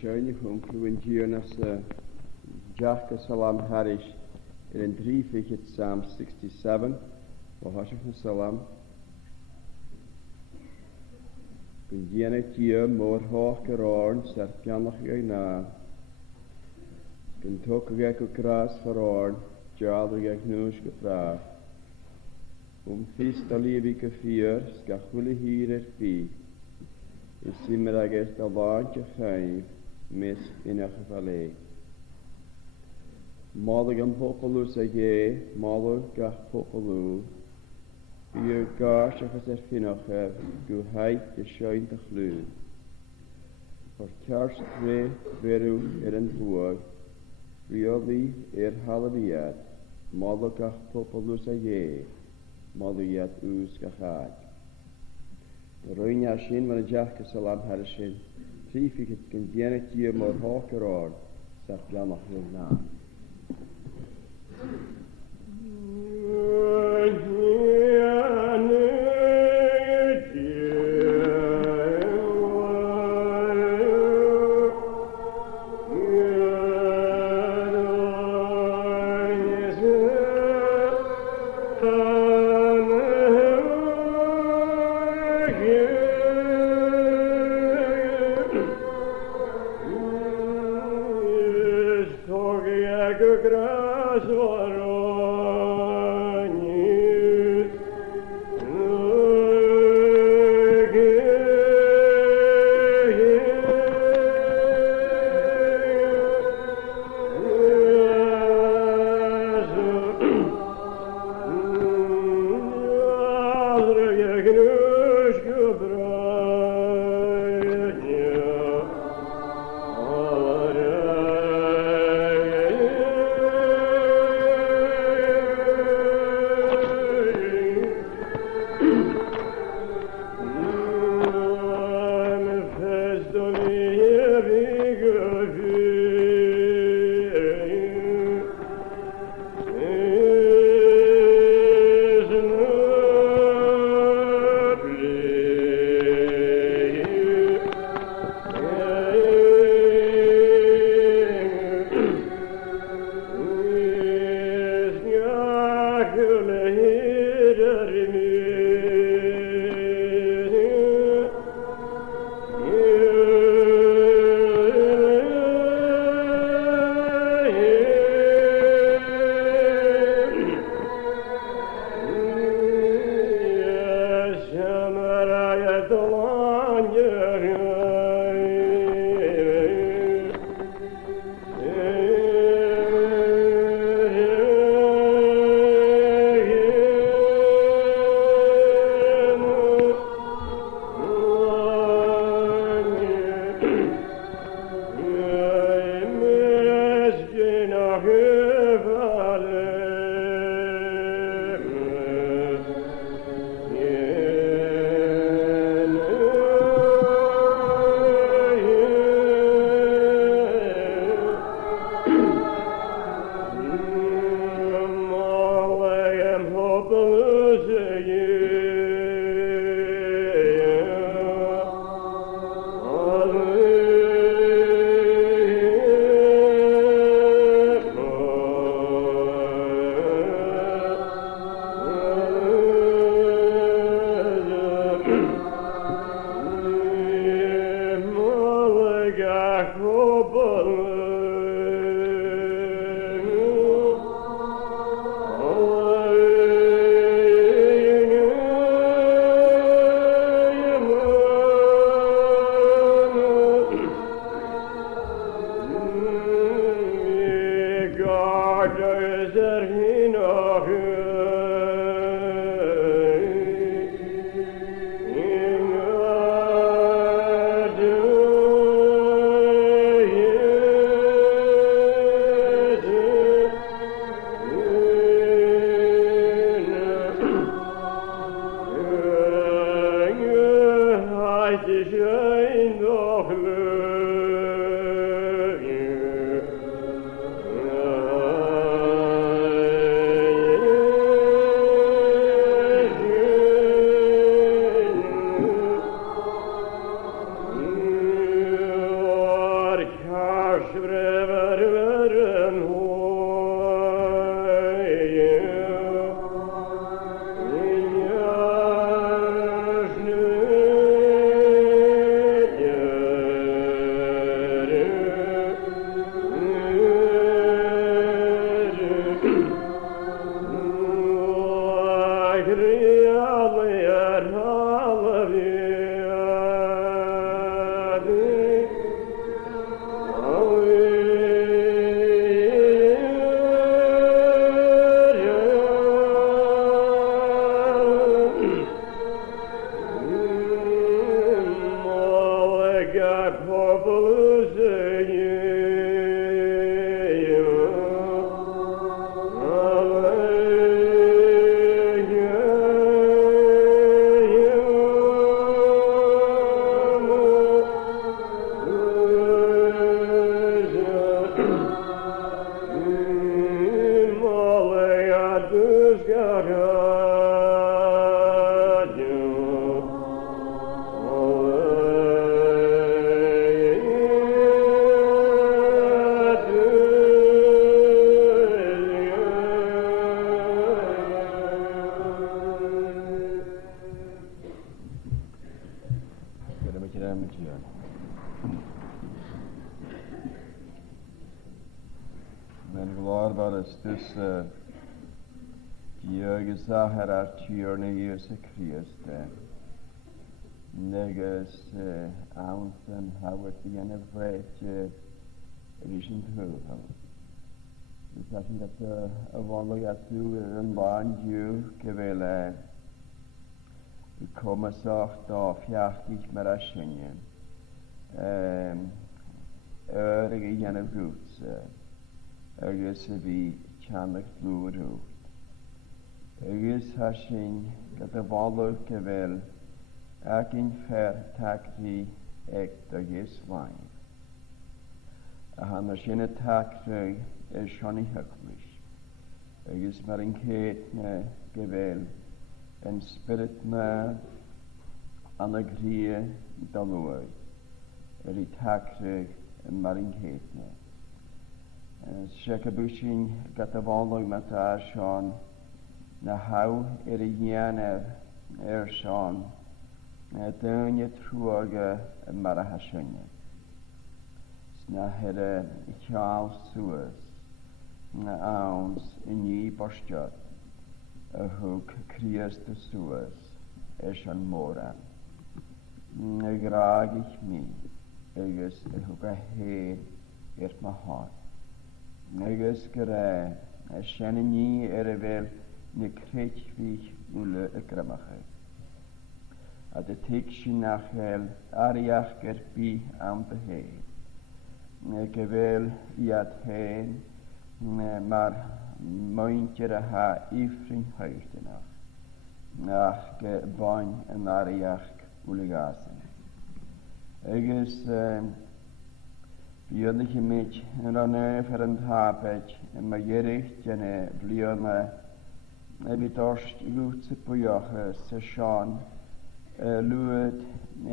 Shawni hwn clywyn Gionas Jack Salam Harish in 3 fichit Psalm 67 o hasach na Salam Gyn Gianna Gia mor hoch gerorn ser pianach ag na Gyn tok ag o gras farorn Jadr ag nŵs gyfra Fist o lifi gyffyr Sgachwili hir fi Simmer ag est a bhaint a chaim mis inach a fale. Málag an popolú sa gé, málag gach popolú, Bír gás achas finnacha go haid de seint a chlú. For cearst ré verú an bhuag, Riolí halabiad, málag gach popolú sa gé, málag iad ús gachad. Roin a sin van a Jack Salam Harrishin, 3 fichit gyn Gianna Gia mor hoch gerorn, sa pianach ag na. Diogus ahar ar tíorna Iesu Christe. Negus aansen hawyd i yn y fred rysyn tŵhal. Dus as yn dat y volwg atw yn ban diw gyfel y comasach da fiachtig mar asynien. Yrg i yn y gwts agus y fi chanach ddŵr hwt. Agus hasyn gyda volwg gyfel ac yn fer tacri ec dagis wain. A hanna sy'n y tacri Sioni hyclwys. Agus mar yn ced na gyfel yn spirit na an y gria dalwyd. Yr i tacri mar yn ced na. Siacabwysyn gyda volwg mata Sion na haw yr i ianaf Sion na dyn y trwag mar a hasynia. Na hera Charles Suez na awns yn i bostiad y hwg Crias de Suez an Moran. Na graag ich mi agus y hwg a hen i'r mahon. Agus gyda sy'n yn i fel na creidfych wle y gramachau. A dy teig sy'n nachel ariach gerbi am dy hen. Gyfel iad hen mar mointir a ha ifrin huirtinach nach bain yn ariach uligasen. Agus biodd ich ymwyd yn rannef ar yn taped mae gyrich dyn blion fi dorst lwt y bwyoch sy Sion lwyd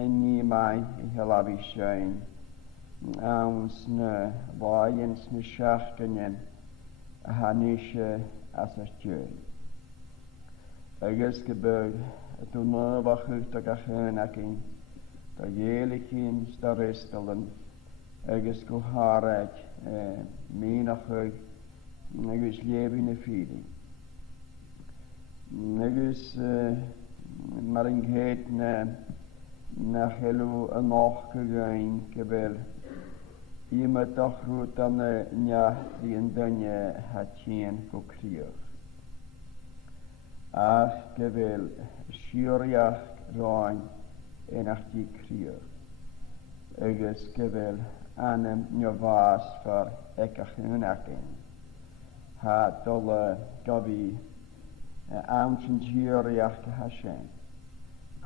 yn ni mai i helafi sy'n awns na baiens na siachganyen a hanisha as a tjön. Agus gebug a nabach ut ag a chynagin da jelikyn staristelen agus go harad minach agus levin y ffili. Agus mar yn ghed na chelw yn och gygain gyfer Ima dachrwyd am y niathri yn dynia hatien go criwch. Ach gyfel siwriach roen yn ach di criwch. Agus gyfel anam niofas far ecach yn acyn. Ha dola gofi amtyn siwriach hasien.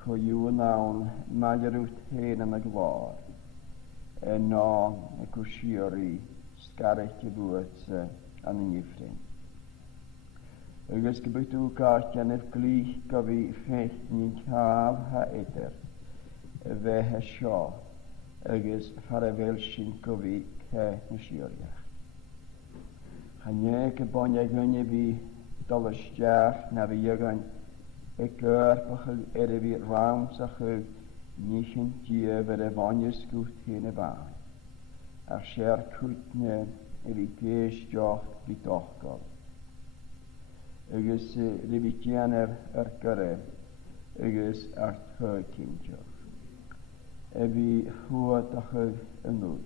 Coiw yn awn magerwt hen am y glor. Na cwsiori sgarech y bwyd an y nifrin. Agus gybytw gach gan eich glich gofi ffech ni'n caf ha edr fe ha sio agus farafel sy'n gofi ce na sioriach. Chanie gybonia gynnu fi dolysdiach na fi ygan y gyrpach fi rams a chyw Nich yn dia fyr efonys gwth hyn y fan. A siar cwtne fi geis joch fi dochgol. Agus ribigian ar gyrre. Agus ar thyg cynjoch. Fi chwad ach yn nwy.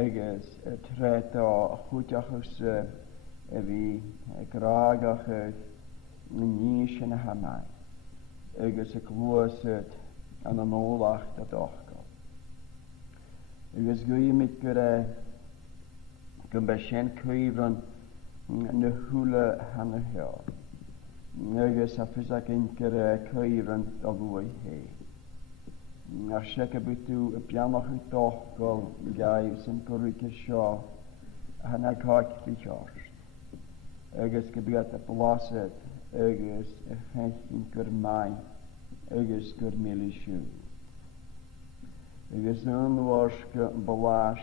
Agus tred o chwdach ys fi graag ach nis yn y hamau. Agus glwysyd an an Olachd a dochgol. Agus gwy mit gyda gymbasien cwyfran na hwle han y hiol. Agus a ffysag yn gyda cwyfran o fwy he. A siag a bytw y bianach y dochgol gaif sy'n gwrwyg y sio hana caig bichars. Agus gebiat a blased, agus a fechtin gur mai, agus gur mili siw. Agus yn warsk blas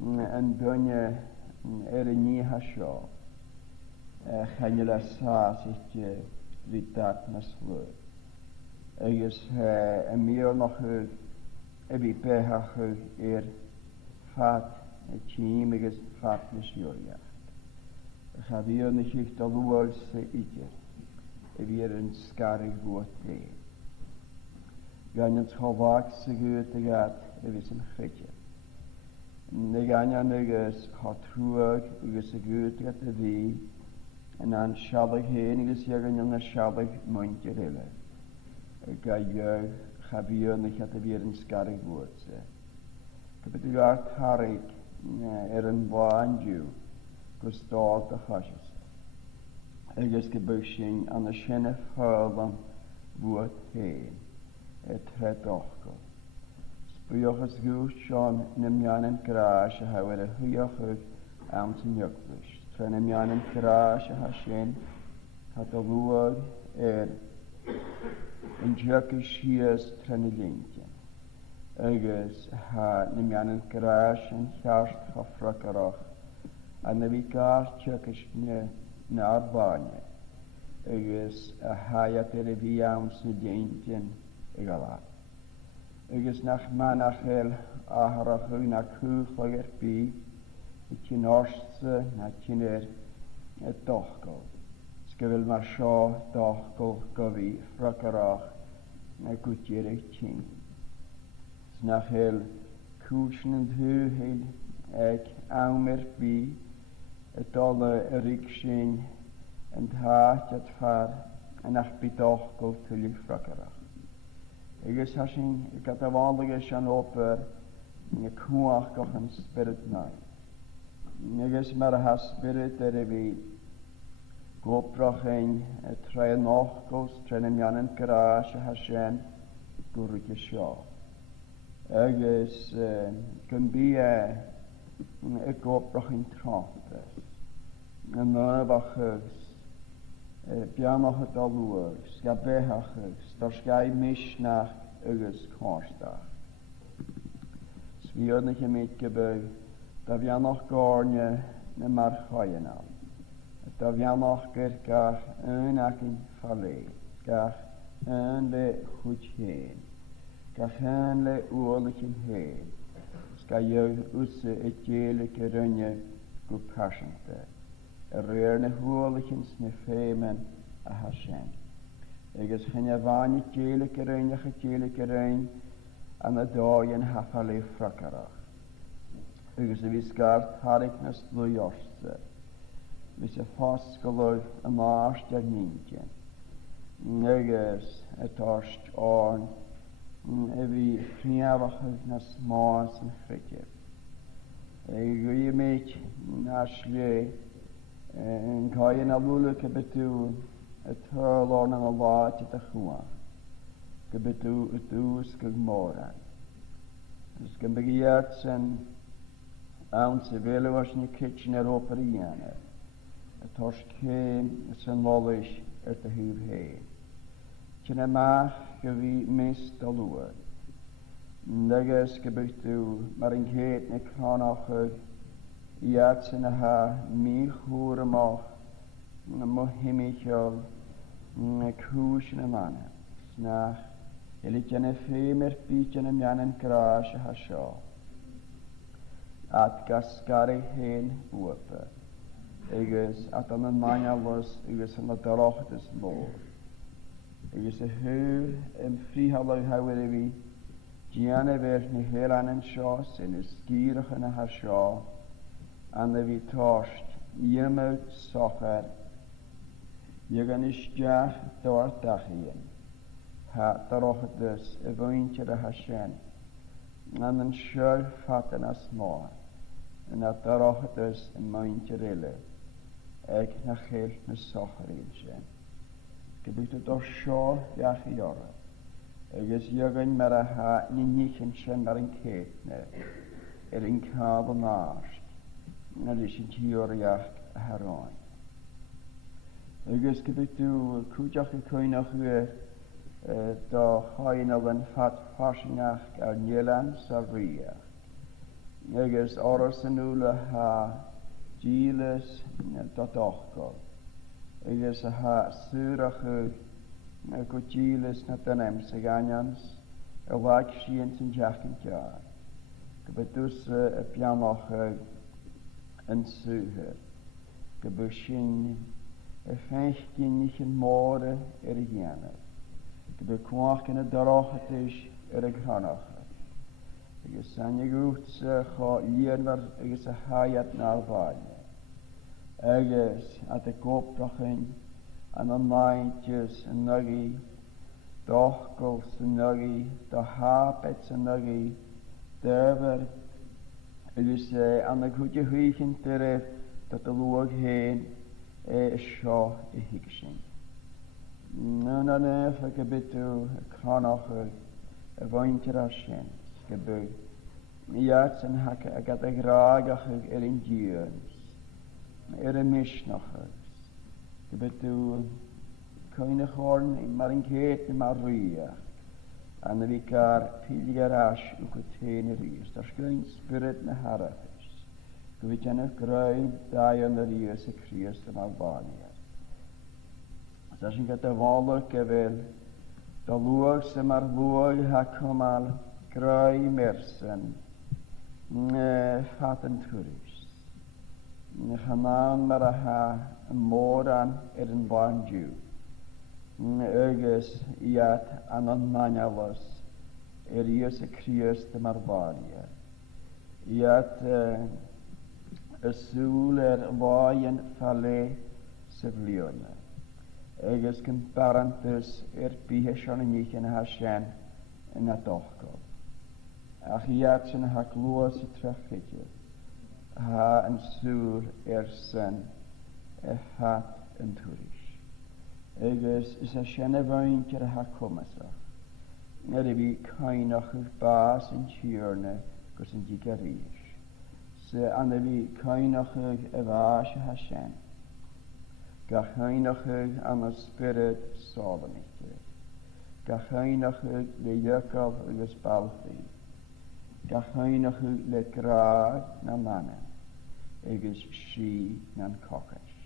yn dynnu ni hasio. Chanel a sas eich ridat na slwyd. Agus y mir noch ebi behach fat tîm agus fat na siwriach. Chafir na chicht o lwyd se idir. Ebi yn sgarig fwyd te. Gan yn tofag sy'n gwyd ag at ebi sy'n chrydio. Nag angen agus chatrwag agus y gwyd ag at y fi yn an siadag hen agus ag yn y siadag mwnt i'r ile. Gael chafir na chat ebi yn sgarig fwyd se. Gybyd ag at harig yn blaen diw gwstod a chasys. Agus gebysyn an y sy'n ffyrdd fwyd hen. Tredochgo. Sbwyoch ys gwrs Sion nymnian yn gras a hawer y hwyoch am sy'n ygwys. Tre nymnian yn gras a hasyn hat o lwyd yn jyg y sias tren y lintyn. Agus ha nymnian yn gras yn llast choffrag arach a na fi gas jyg ys na arbanya. Agus a hayat y fi am sy'n lintyn Eaglais. Agus nach manachel aharach na cwch bi ti'n orstse na ti'n dochgol. Sgyfil mar sio dochgol gofi ffragarach na gwtir eich ti'n. Snachel cwsyn yn dhwyhil ag awmer bi dolle rig sy'n yn dhat at far yn ach bi dochgol tylig ffragarach. Agus hasyn gatawalig an oper y cwach goch yn spirit nai. Agus mar ha spirit efi gobrach ein tre nochgos tren ymyan yn gras a hasyn gwrwyd y sio. Agus gynbi y gobrach ein trompes. Yn nöfach bianach y dolwys, sgabehach sgai misnach agus corstach. Sfiod na chymyd gybyw, da bianach gorne na marchoianal. Da bianach gyr gach yn ac yn ffale, gach yn le chwyd hen, gach yn le ŵl ac yn hen, sgai yw wsa y gel y gyrynnu gwpasiante. Yr na hwyl ac yn sniffemen a hasyn. Agus chynna fan i gel y gyryn ach y gel y gyryn an y doi yn hafal ei ffragarach. Agus y fi sgart harig na slwy orsa. Fys y ffosgolwyd y marst ar nindyn. Agus y torst orn y fi chniafach na smás yn chrydyr. Gwy meid na sle yn cael a lwlwg y bydw y tyrl orn yn y lad y chwach. Gybydw y dŵs gygmoran. Ys gymbygiad sy'n awn sefelu os ni kitchen ar oper ianna. Y tors cyn sy'n lolys ar dy hwyr hen. Cyn y mach gyfi mist o lwyd. Neges gybydw mar yn cyd na cronach iad sy'n ha mi chwr ymach na mohimichol na cwys yn y manna. Snach Elig yn y ffeim byd yn ymlaen yn gras a hasio. At gasgari hen bwapa. Egus at yn y maen alwys egus yn y doroch dys lor. Egus y hyr yn ffrihalau hawyr i fi. Dian e fer ni helan yn sio sy'n ysgyrach yn y hasio. An y fi torst iemwyd socher. Iag yn ysdiach dor dachien. Ha darochydus y fwynt yr y hasien. An yn siol ffat yn asmor. Yn a darochydus y mwynt yr ile. Eg na chyll na socher i'n sien. Gybyt o dos sio iach i ora. Egus iagyn mar a ha ni nich yn sien mar yn cetne. Yn cael yn arst. na lys yn tioriach a haroin. Agus gybytw cwdiach y cwynach yw do chain o yn ffat ffasingach a nielan sa riach. Agus oros yn ula ha gilys do dochgol. Agus ha sŵrach y go gilys na dynem sy'n ganians y lag sian sy'n jach yn jar. Gybydws y pianoch yn sŵhyr. Gybysyn y ffeich yn môr yr gianau. Gyda cwach yn y darochat yr y granach. Agus san y gwt cho iarfer agus y hayat na'r falle. Agus at y gobrach yn y naintys yn nygu, dochgol sy'n nygu, do hapet sy'n nygu, dyfer. Agus an y gwt y hwych yn dyref, dat y lwag hen sio y higsyn. Nun an y gybytw y cranach y faintir ar sy'n. Gybyw. Iat sy'n hac ag ad y gragach yr un diwns. Yr y misnach. Gybytw coenach orn i mar yn cet i mar riach. An y fi gar pili ar as yw gwtein yr is. Dar sgwyn spirit na harafis. Gybyt yn y grau dau yn yr is y Christ yn Albania. As sy'n gyda folwg gyfel, do lwag sy'n mar lwag ha cymal grau mersen, ffat yn twrys. Chanan mar a ha y moran yn barn diw. Ygys iat anon manialos ios y Christ y marfaria. Iat y sŵl fai yn ffale syfliona. Agus gyn barantus bihys o'n nich yn hasien yn a dochgol. Ach iat sy'n ha glwys y treffidio. Ha yn sŵr syn ffat yn twrys. Agus is a sien y faint ar ha cwmasach. Nid i fi cainach ych bas yn tiwrna gos yn digarys. Se an i fi cainach ych y fas y hasien. Gachynach am y spirit sodomite. Gachynach le ykal ys balfi. Gachynach le graag na manna. Egys si na'n cochas.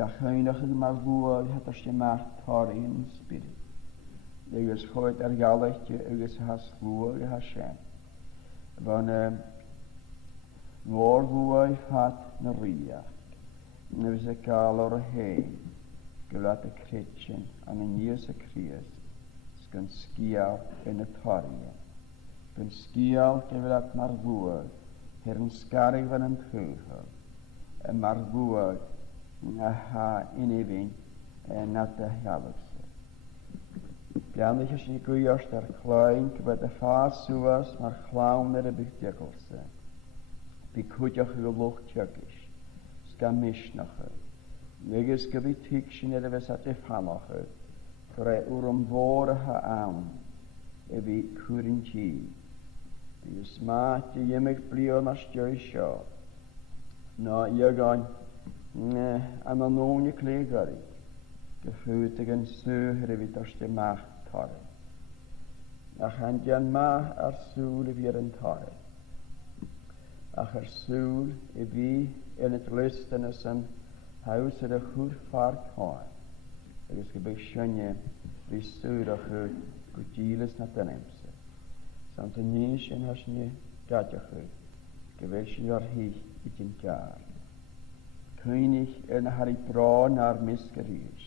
Gachynach mar fwyd het as je macht tori yn spirit. Egys choed ar galach egys has fwyd hashem. Van mor fwyd hat na riach. Nus y gael o'r hen, gyda'r critchen an y nios y Christ, sgan sgial yn y toria. Gan sgial gyda'r marfwyd, her yn sgarig fan yn chwchol, y marfwyd a ha unifyn nad y hialwg. Bian eich sy'n gwyost ar cloen gyda'r ffas sŵas mae'r chlawn ar y bygdiagolse. Bi cwydioch y lwch tiogys. Gan misnach. Negus gyfi tig sy'n edrych at y ffamach. Cre wrwm fôr ha awn. Fi cwrin ti. Fi smat i ymig blio na stio sio. No, iegon. An o'n o'n i clegari. Gyffwyd ag yn sŵr fi dros dy mach torri. Ach handian ma ar sŵl i fi ar yn torri. Ach ar sŵl i fi yn y dlist yn ysyn haws ar y chwr ffarc hoen. Agus gybych sionie fi sŵr o'ch gwydilys na dynemse. Sant y nis yn hasni gadiach gyfeil sy'n o'r hych i dyn gar. Cwynig yn harri bron ar misgyrys.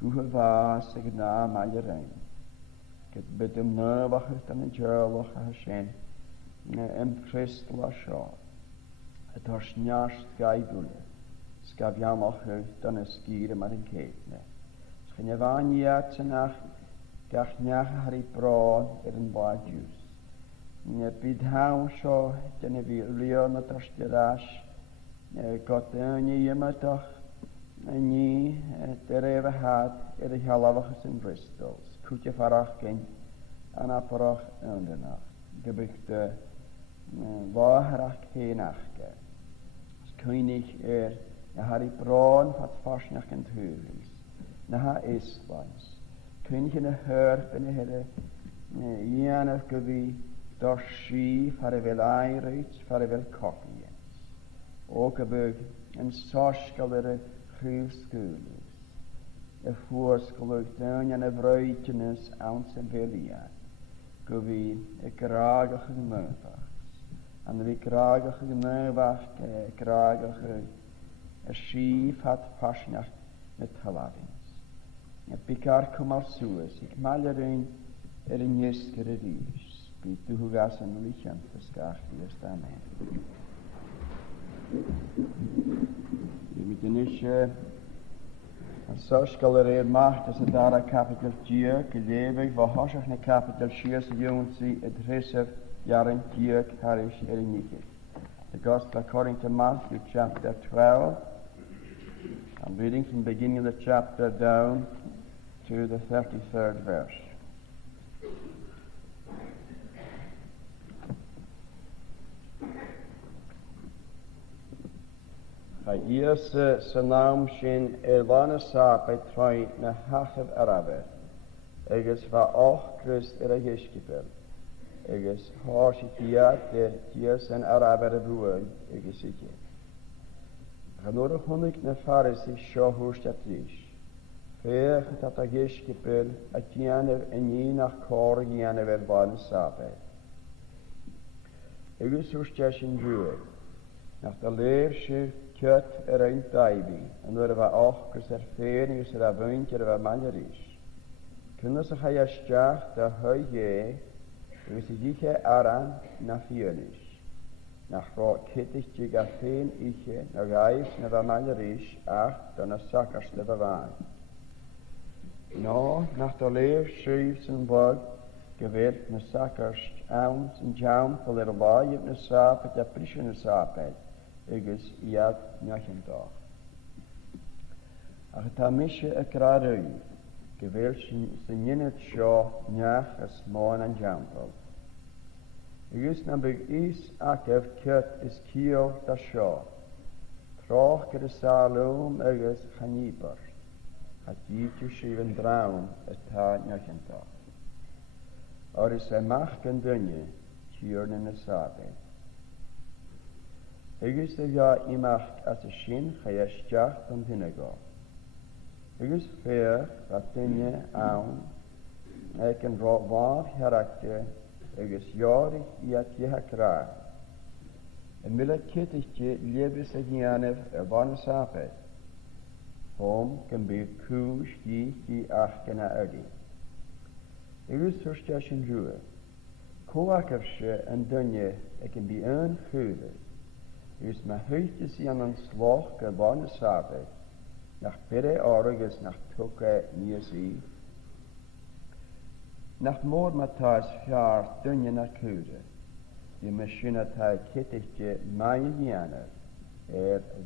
Gwh y fas ag na mai yr ein. Gyd byd ymnafach yn y diolch a hasyn yn pristl a Shaor. Het was njast gaibule. Skaviamach dan een skieren maar een keetne. Schijn je van je uit zijn nacht. Gach njach harry braun een baadjus. Je bid hou zo. Dan heb je leon het als de raas. Got een je toch. En je ter even had. De halavach in Bristol. Kutje varach geen. En aparach in de nacht. Gebicht de. Waarach geen nacht. König na har I braun hat fasnach en thuils. Na ha Islands. König in a herp in a hele Ianach govi dar sheaf har vel Irish har vel copies. Ook abug en soskal Chríomhscúlas. A fuarscalúch down and a vroitenis ounce and velia. Go bhí a grágach an murvach. And bhí grágach an murvach grágach a síf hat pasnach na taladins. A bicar cumar suas, ik malarin an ysgur a rís. Bí duhugas an lichan fysgach diast amen. Wie met een soskal macht as a dara capital Diek, gelevig, wa hosach na capital Shias Yunsi, het risser jaren Diek, harish erinike. The Gospel according to Matthew chapter 12. I'm reading from the beginning of the chapter down to the 33rd verse. Ga ies sy naam sin elwane saap by troi na hachaf arabe. Eges va och Christ a geskipel. Eges har si tiat de tias en arabe rebuoi eges ike. Ganor honik na farisi Shaor statrish. Veeg dat a geskipel a tianev en je nach kor gianev elwane saape. Eges hustashin juwe. Nach der leerschrift Kjøtt ein daibi, en når det var akkurs erfaring, så det var ikke det var mannerisk. Kunne så ha jeg stjert av høye, hvis jeg ikke aran na fjølisk. Nach fra kittig gafen ikke, na reis na var mannerisk, da na sakkers det var vann. Nå, nach der leer schreef sin vod, gewelt na sakkers ounds en jaum, for det var je na sapet, ja prisje na sapet. Egus iad nachentag. Ach ta misje a krarui, geweld sin jinnet sjo nach as moan an jampel. Egus na beg is akev kut is kio da sjo. Troch ke de salum egus chaniper. Hat jitu shiven draun a ta nachentag. Or is a machken dunje, tjurn in a sabe. Egus de ja imach as a shin chayashjach an hinnego. Egus fair dat dinje aun, ek en vaaf herakte, egus jarig iat jehakra. En mille kittichtje lebes a gianev van sapet. Hom kan be kush die achkena agi. Egus hustashin juwe. Koakafshe en dunje ek en be een goede. Is my huid is aan een slag gewone sabbat, nach bidde origes nach tukke niesi, nach moordmataas jaar dunje naar kude, die machine taal kittigje maaien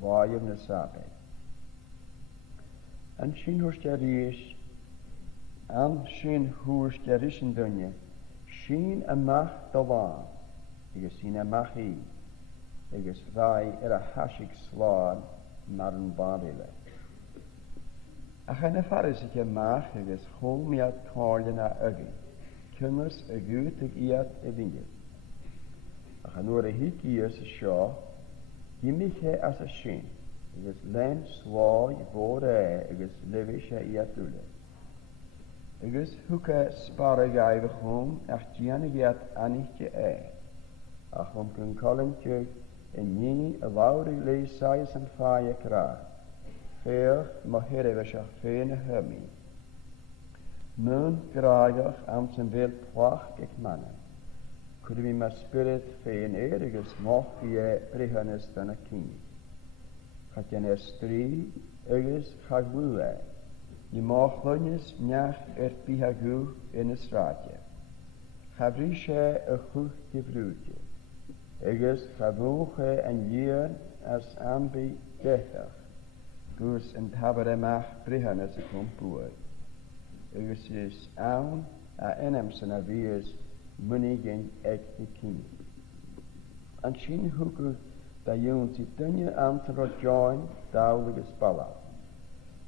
waaien na sabbat. En shin hoesteries, en shin hoesterischen dunje, shin a mach dawan, ik shin a machi. Egus vai a hashig slaan mar een babile. Ach en a farisig maach egus hol mi a tarle na ugi. Kunnes a gutig iat a vinget. Ach en oor a hiki is a shaw, gimiche as a shin. Egus len swaai bore egus levish a iat ule. Egus huke spare gaive hom ach gianig iat anichtje Ach om kun kolentje en nie a lauri lees sais en faie kra. Veer ma hereveshach fene hemi. Nun graagach am zijn wil plach ik mannen. Could we my spirit feen erigus moch je prihanes dan a king. Gaat jen estri egus chagwue. Je moch lunjes njach pihagu in a straatje. Chavrische a goed gevruutje. Egus chavuche en jier as ambi detach. Gus en taberemach prihanes a kumpuer. Egus is aun a enemsen a vies munigin ek de king. An shin huku da yw'n si dynnu amser o join dawl agos bala.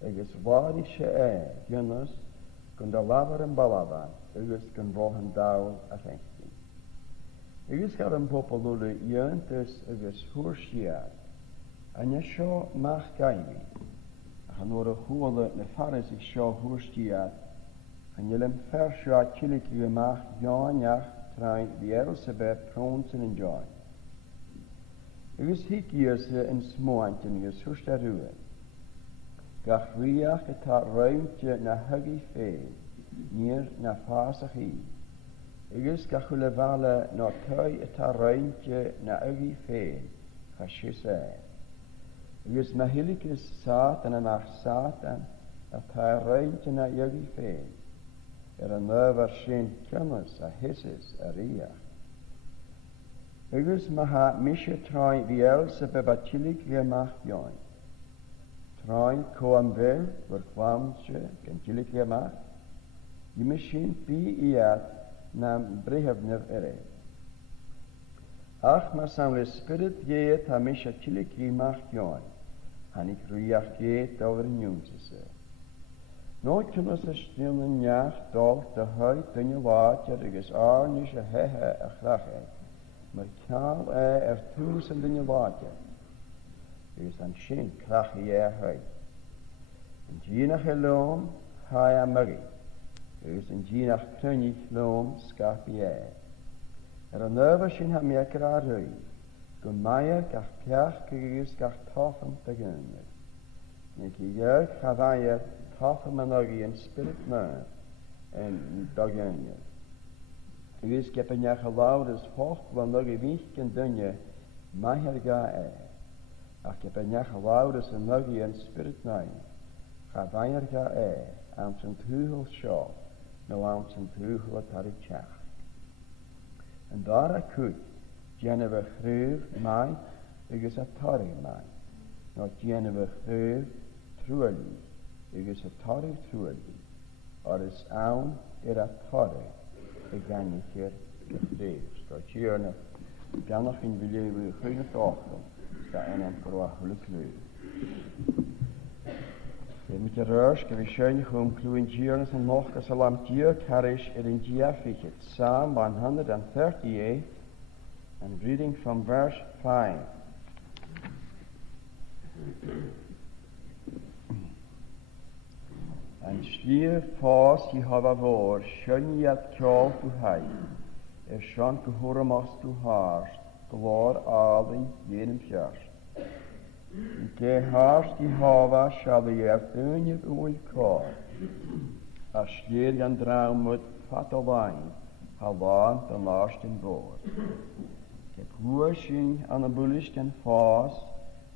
Agos war eisiau gynnos gyn da lafar yn balafan agos gyn rohan dawl a rhaengti. Agos gael yn pobl lwle ywntys agos hwrsiad. Anya sio mach gaimi. Han o'r hwle na ffaris i sio hwrsiad. Han ylem fersio a chilig i mach ioniach traen di Elisabeth pronsyn yn join. Agus higias yn smoant yn ys hwst a rwy'n. Gach riach yta rwyntio na hygi ffein, nir na ffasach i. Agus gach wlefala na twy yta rwyntio na hygi ffein, chasisau. Agus mahilicus Satan amach Satan a ta rwyntio na hygi ffein. A növer sy'n cynnes a hysus a riach. Agus maha misio troi fiel se bebatilig le mach join. Troi co am fel, fyr chwamse, gan tilig le mach. I misyn bi iad nam brehefnyr ere. Ach ma sam le spirit iet ha misio tilig le mach join. Hanig riach iet over njumsese. Nooit kunnen ze stil en jacht dol de huid in je water, is arnisch a hehe a grache. Maar kaal toesend in je water. Is an shin krache je huid. En ginach loom, hai a muggy. Is en ginach krunich loom, skapie. An nerve shin ha meker a rui. Gun meier gach piach gegis gach toffen te gunner. Nek je jeugd gavaier Tafel manogi en spirit man en daganje. Ys gep en jach laudes hoch manogi wich en dunje maherga Ach gep en jach laudes en nogi en spirit nain. Ga vaierga aan zijn hugel shaw, no aan zijn hugel tarichach. En daar akut Geneva gruw mai, is a tari mai. No Geneva gruw truali. Is a torri truali, or is awn a torri, gannych gefreer. Strach hier na gannych in wilewe goeie tochtel, da een verwachtle kleur. Met de ruis kan we schön gewoon kluwen jiernes en nog as alam dier karish in Jaffichet, Psalm 138, and reading from verse 5. En slier fas je hava voor, schön je het kjol tu hei. Schon gehoorem als tu haarst, gloor allen jenem fjärst. Ge haarst die hava, shall je het unje uil kar. As slier jan draumut fat allein, halaan den laarsten woord. Ge hoerschen aan een bulischen fas,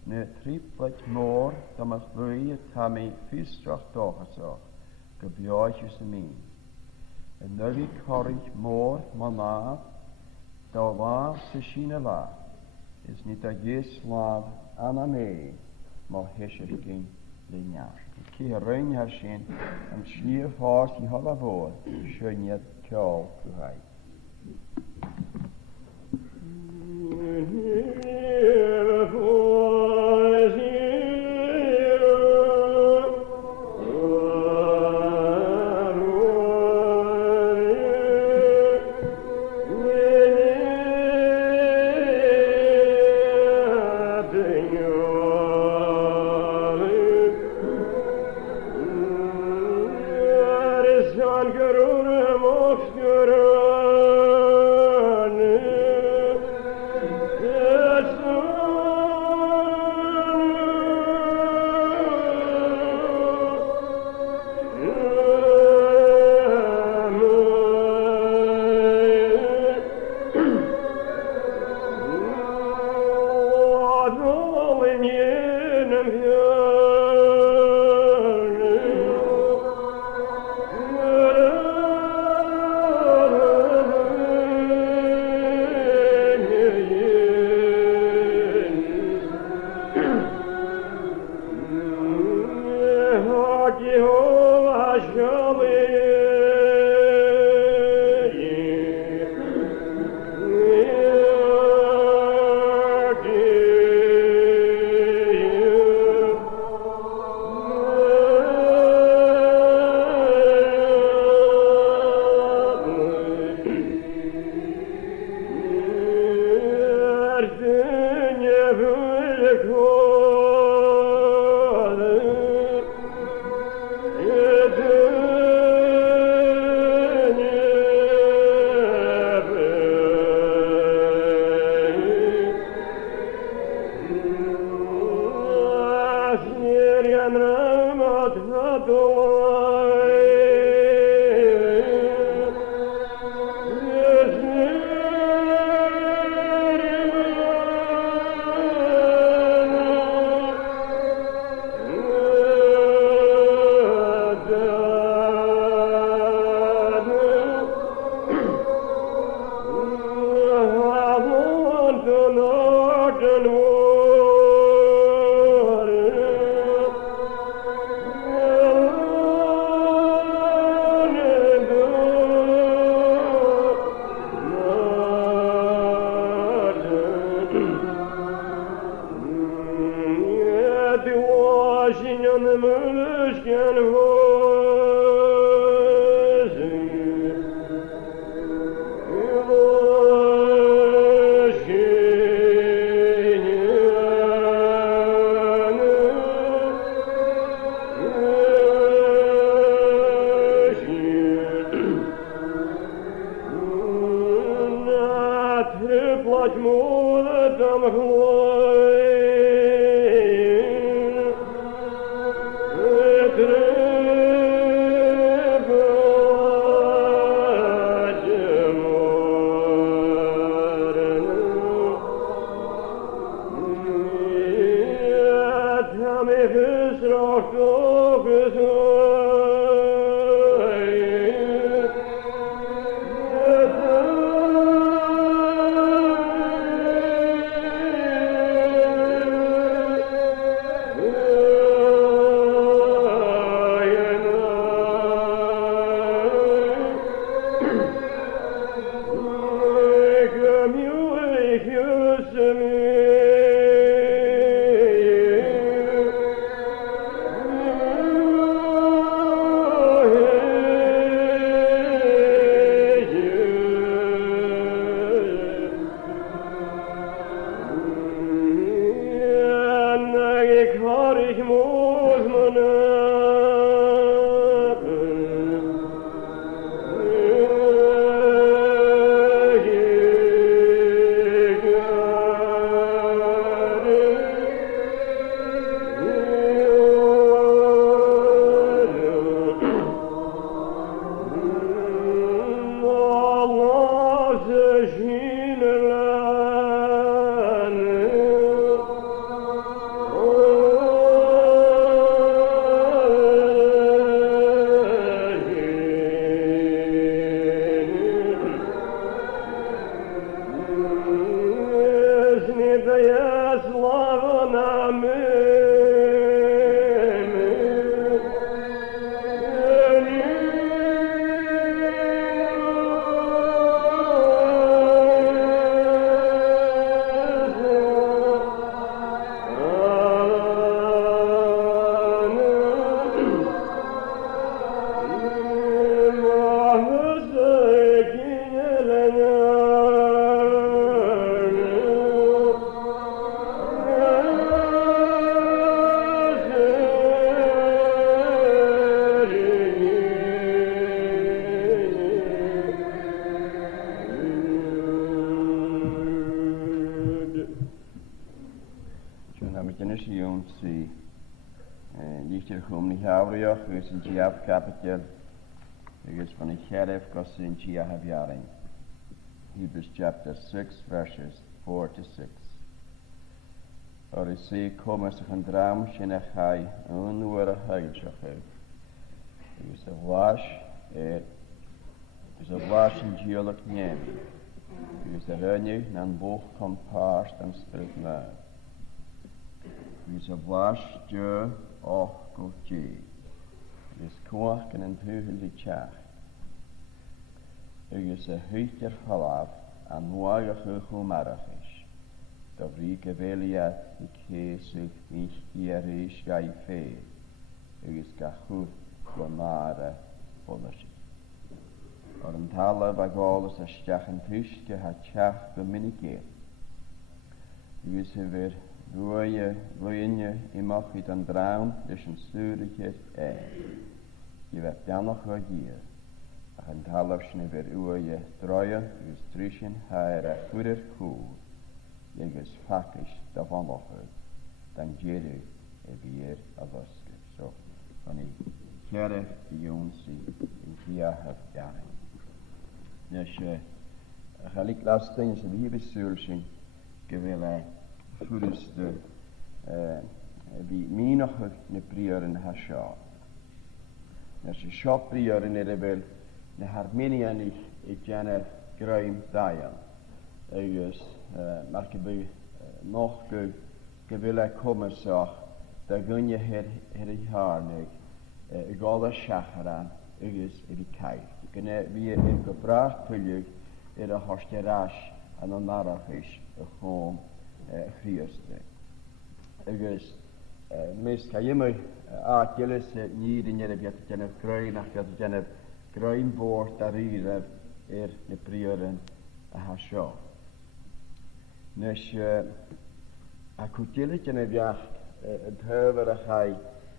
ne triplet moor, dat mag vloeien tammy vistrach dogesag, gebjaatjes de min. En nu ik horig moor, manaaf, dat waar se chine la, is niet dat je slaaf aan a mee, maar hescherking linjaar. Ik kie rein herschen, en schlier haast die halla voor, schön jet kjol te hei. Gurur, Gus in Giab capital, Gus van the Sheriff, Gus in Giab Yaring. Hebrews chapter 6, verses 4 to 6. Or is see come as a dram shinachai, unwar a hailshachai. Gus a wash, is a wash in Giolak Niemi. Gus a renew, nan boch come past and spirit now. Gus a wash, jur, och, go gee. Gus kwach en huhel die tjach. Gus a huiter halaf an waagach marach is. Da vrieke veliat die keesig mich hier is gai fee. Gus ga goed gomare vollers. Or een talle bagolus a stach en tuske ha tjach beminikeer. Gus a weer Gloeien imach het een draam, dus een stuurigheid Je werd dan nog wat hier. Ach een talafsne weer uwe draaien, dus trischen haire goeder koe. Je is fakkisch da vanlocher dan jeru bier avaske. So van die kere die jongens in kia heb jaren. Dus gelijk laatste dingen zijn hier bestuursen gewillen voeders de wie mij nog een prieren has Shaor. Dus Shaor prieren er wel de Armenian ik jane gruim dagen. Dus maar ik ben nog gewillen komen zag dat gun je her harnig gala shacharan is die kai. Kunnen wie in gebracht pulig de harsterash en dan narachisch gewoon Christus. Dus meest kan je me jullie niet in je hebt je kruin nach je kruin woord daar hier de prieren Shaor. Dus akutelijk en ja het hebben dat hij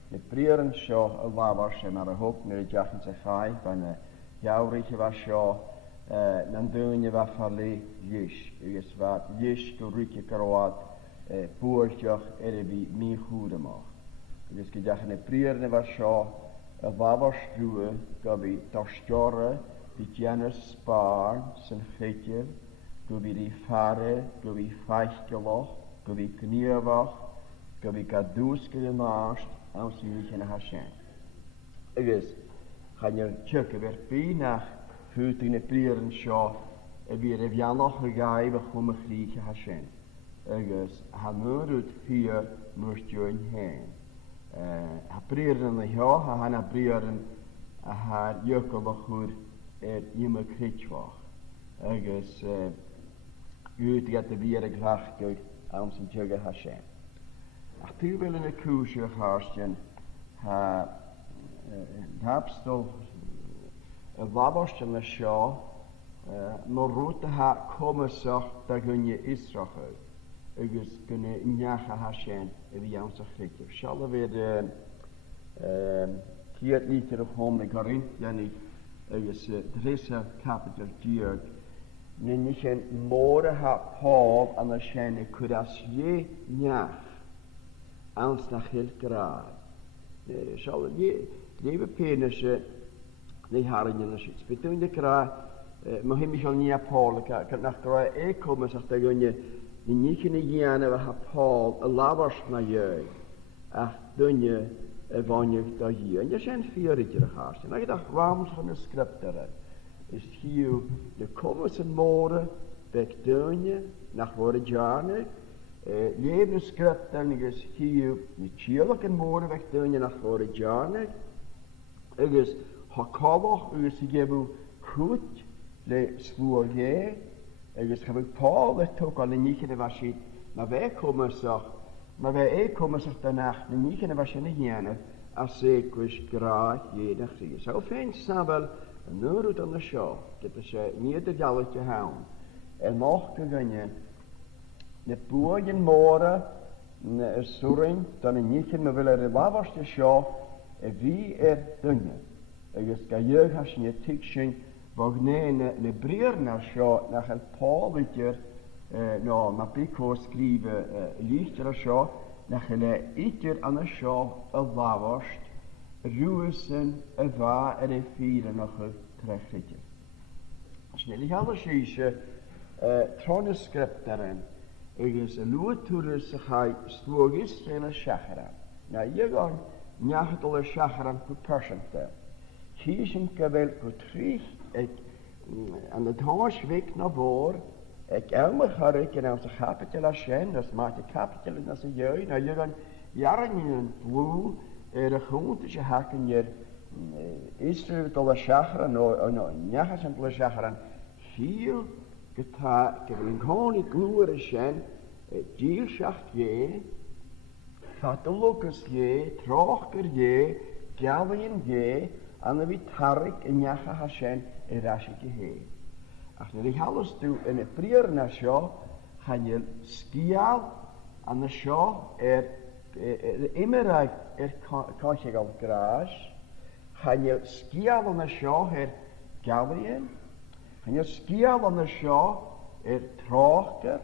de prieren Shaor waar was maar de hoop met je jacht in zijn van jouw ritje was Shaor dan doen je wat verlee is wat door ritje karoat poortje wie meer goede mag. Dus ik dacht de prieren was Shaor waar was doen dat we tastjaren die janus spaar zijn geetje gobi die fare gobi feichgeloch gobi kniewach gobi kaduske de maast als jullie in Hashem. Dus gaan je checken weer bijna goed in de prieren Shaor weer even ja nog gegeven om Grieke Hashem. Dus han moet hier moest je heen. Prieren ja han prieren haar jukkel goed je me kritjwach. Dus uit gaat de weer graag aan zijn jugge Hashem. Toen wil in een koosje hartjen habstel wabberstje Shaor maar route ha komen zag dat gun je Israël. Dus kunnen njagen Hashem wie ons Grietje. Zal weer hier niet terug om de Corinthië is dresse kapitel 4. Niet een moeder ha Paul aan de schijne kudas je njag als naar heel graag. Zal je leven penische die haren in de schits. Between de graag maar hem is al niet Paul kan naar graag komen zegt dat je die niet in jaren we hebben Paul een labers naar je ach doen je van je dat hier en je zijn 4 ritje haast en ik dacht waarom van de scripteren is hier de komers en moorden weg doen je nach worden jaren leven scripten is hier de chierlijke moorden weg doen je nach worden jaren is hakkalach is gegeven goed le zwoer je dus heb ik Paul het ook al niet in de waschit, maar wij komen zag daarna de niet in de waschit niet jaren, als ik was graag jeder zie. Zo fijn sabel een nuurt aan de show, dat is niet het jalletje houden. En nog kun je de boeren morgen zoeken, dan een niet in de willen lavas de show, wie dingen. Dus kan je als je tikschen. Wagne ne brier naar Shaor naar het Pauletje naar Pico schrijven lichter Shaor naar een ieder aan de Shaor een waast ruisen een waar en vieren nog een treffetje. Als je niet alles is transcript daarin is een loertoerus hij stoog is in een schachera. Nou je gaan niet alle schachera per persoon te. Kiezen kabel per terug. Aan het huis weg naar voren. Ik elmer ga ik in onze kapitel Hashem, dat maakt de kapitel in onze jeugd. Nou, je gaan jaren in een blue, de groentische hakken je Israël tot de Shachran, nou, njagas en tot de Shachran. Hier geta, ik heb een koning gloer Hashem, Jiel schacht je, Fatulukus je, Trocher je, Galvin je, en dan wie tarik en njaga Hashem. Rashike he. Als je dit alles doet in het prier naar Shaor, ga je skial aan de Shaor immer kan je al graag. Ga je skial aan de Shaor Galvin. Ga je skial aan de Shaor trochter.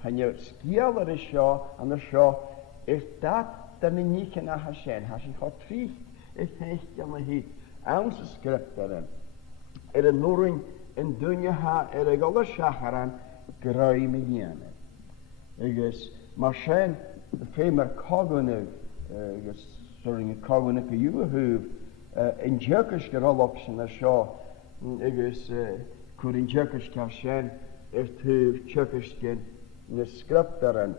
Han je skiel is seo an seo is dat dan in niet naar Hashem. Hashem gaat tricht is hecht aan de hit. Onze scripteren. Een noring in dunje ha alle shacharan gruime hiene. Dus maar zijn veel meer kogene sorry een kogene ke juhu in jerkers gerolops en seo dus kur in jerkers kan zijn is te jerkers de scripteren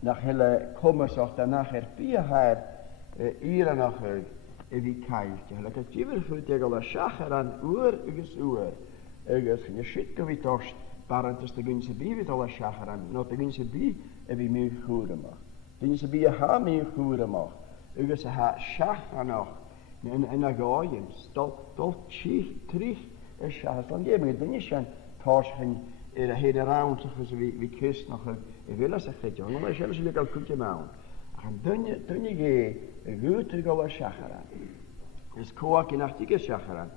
nach hele kommersach danach vier ihre nach wie kailte hele kativer für die alle shacharan uur je shit gewitost parentes de gunse bi with alle shacharan not de gunse bi wie meer goede mag gunse bi ha meer goede mag ha shachanach en agaien tot chi trich shachar dan geben den is een taschen in hele round so wie kist nog wil as het jongen maar zelfs je kan koetje maken en dunje ge goed go shachara is koak in achtige shachara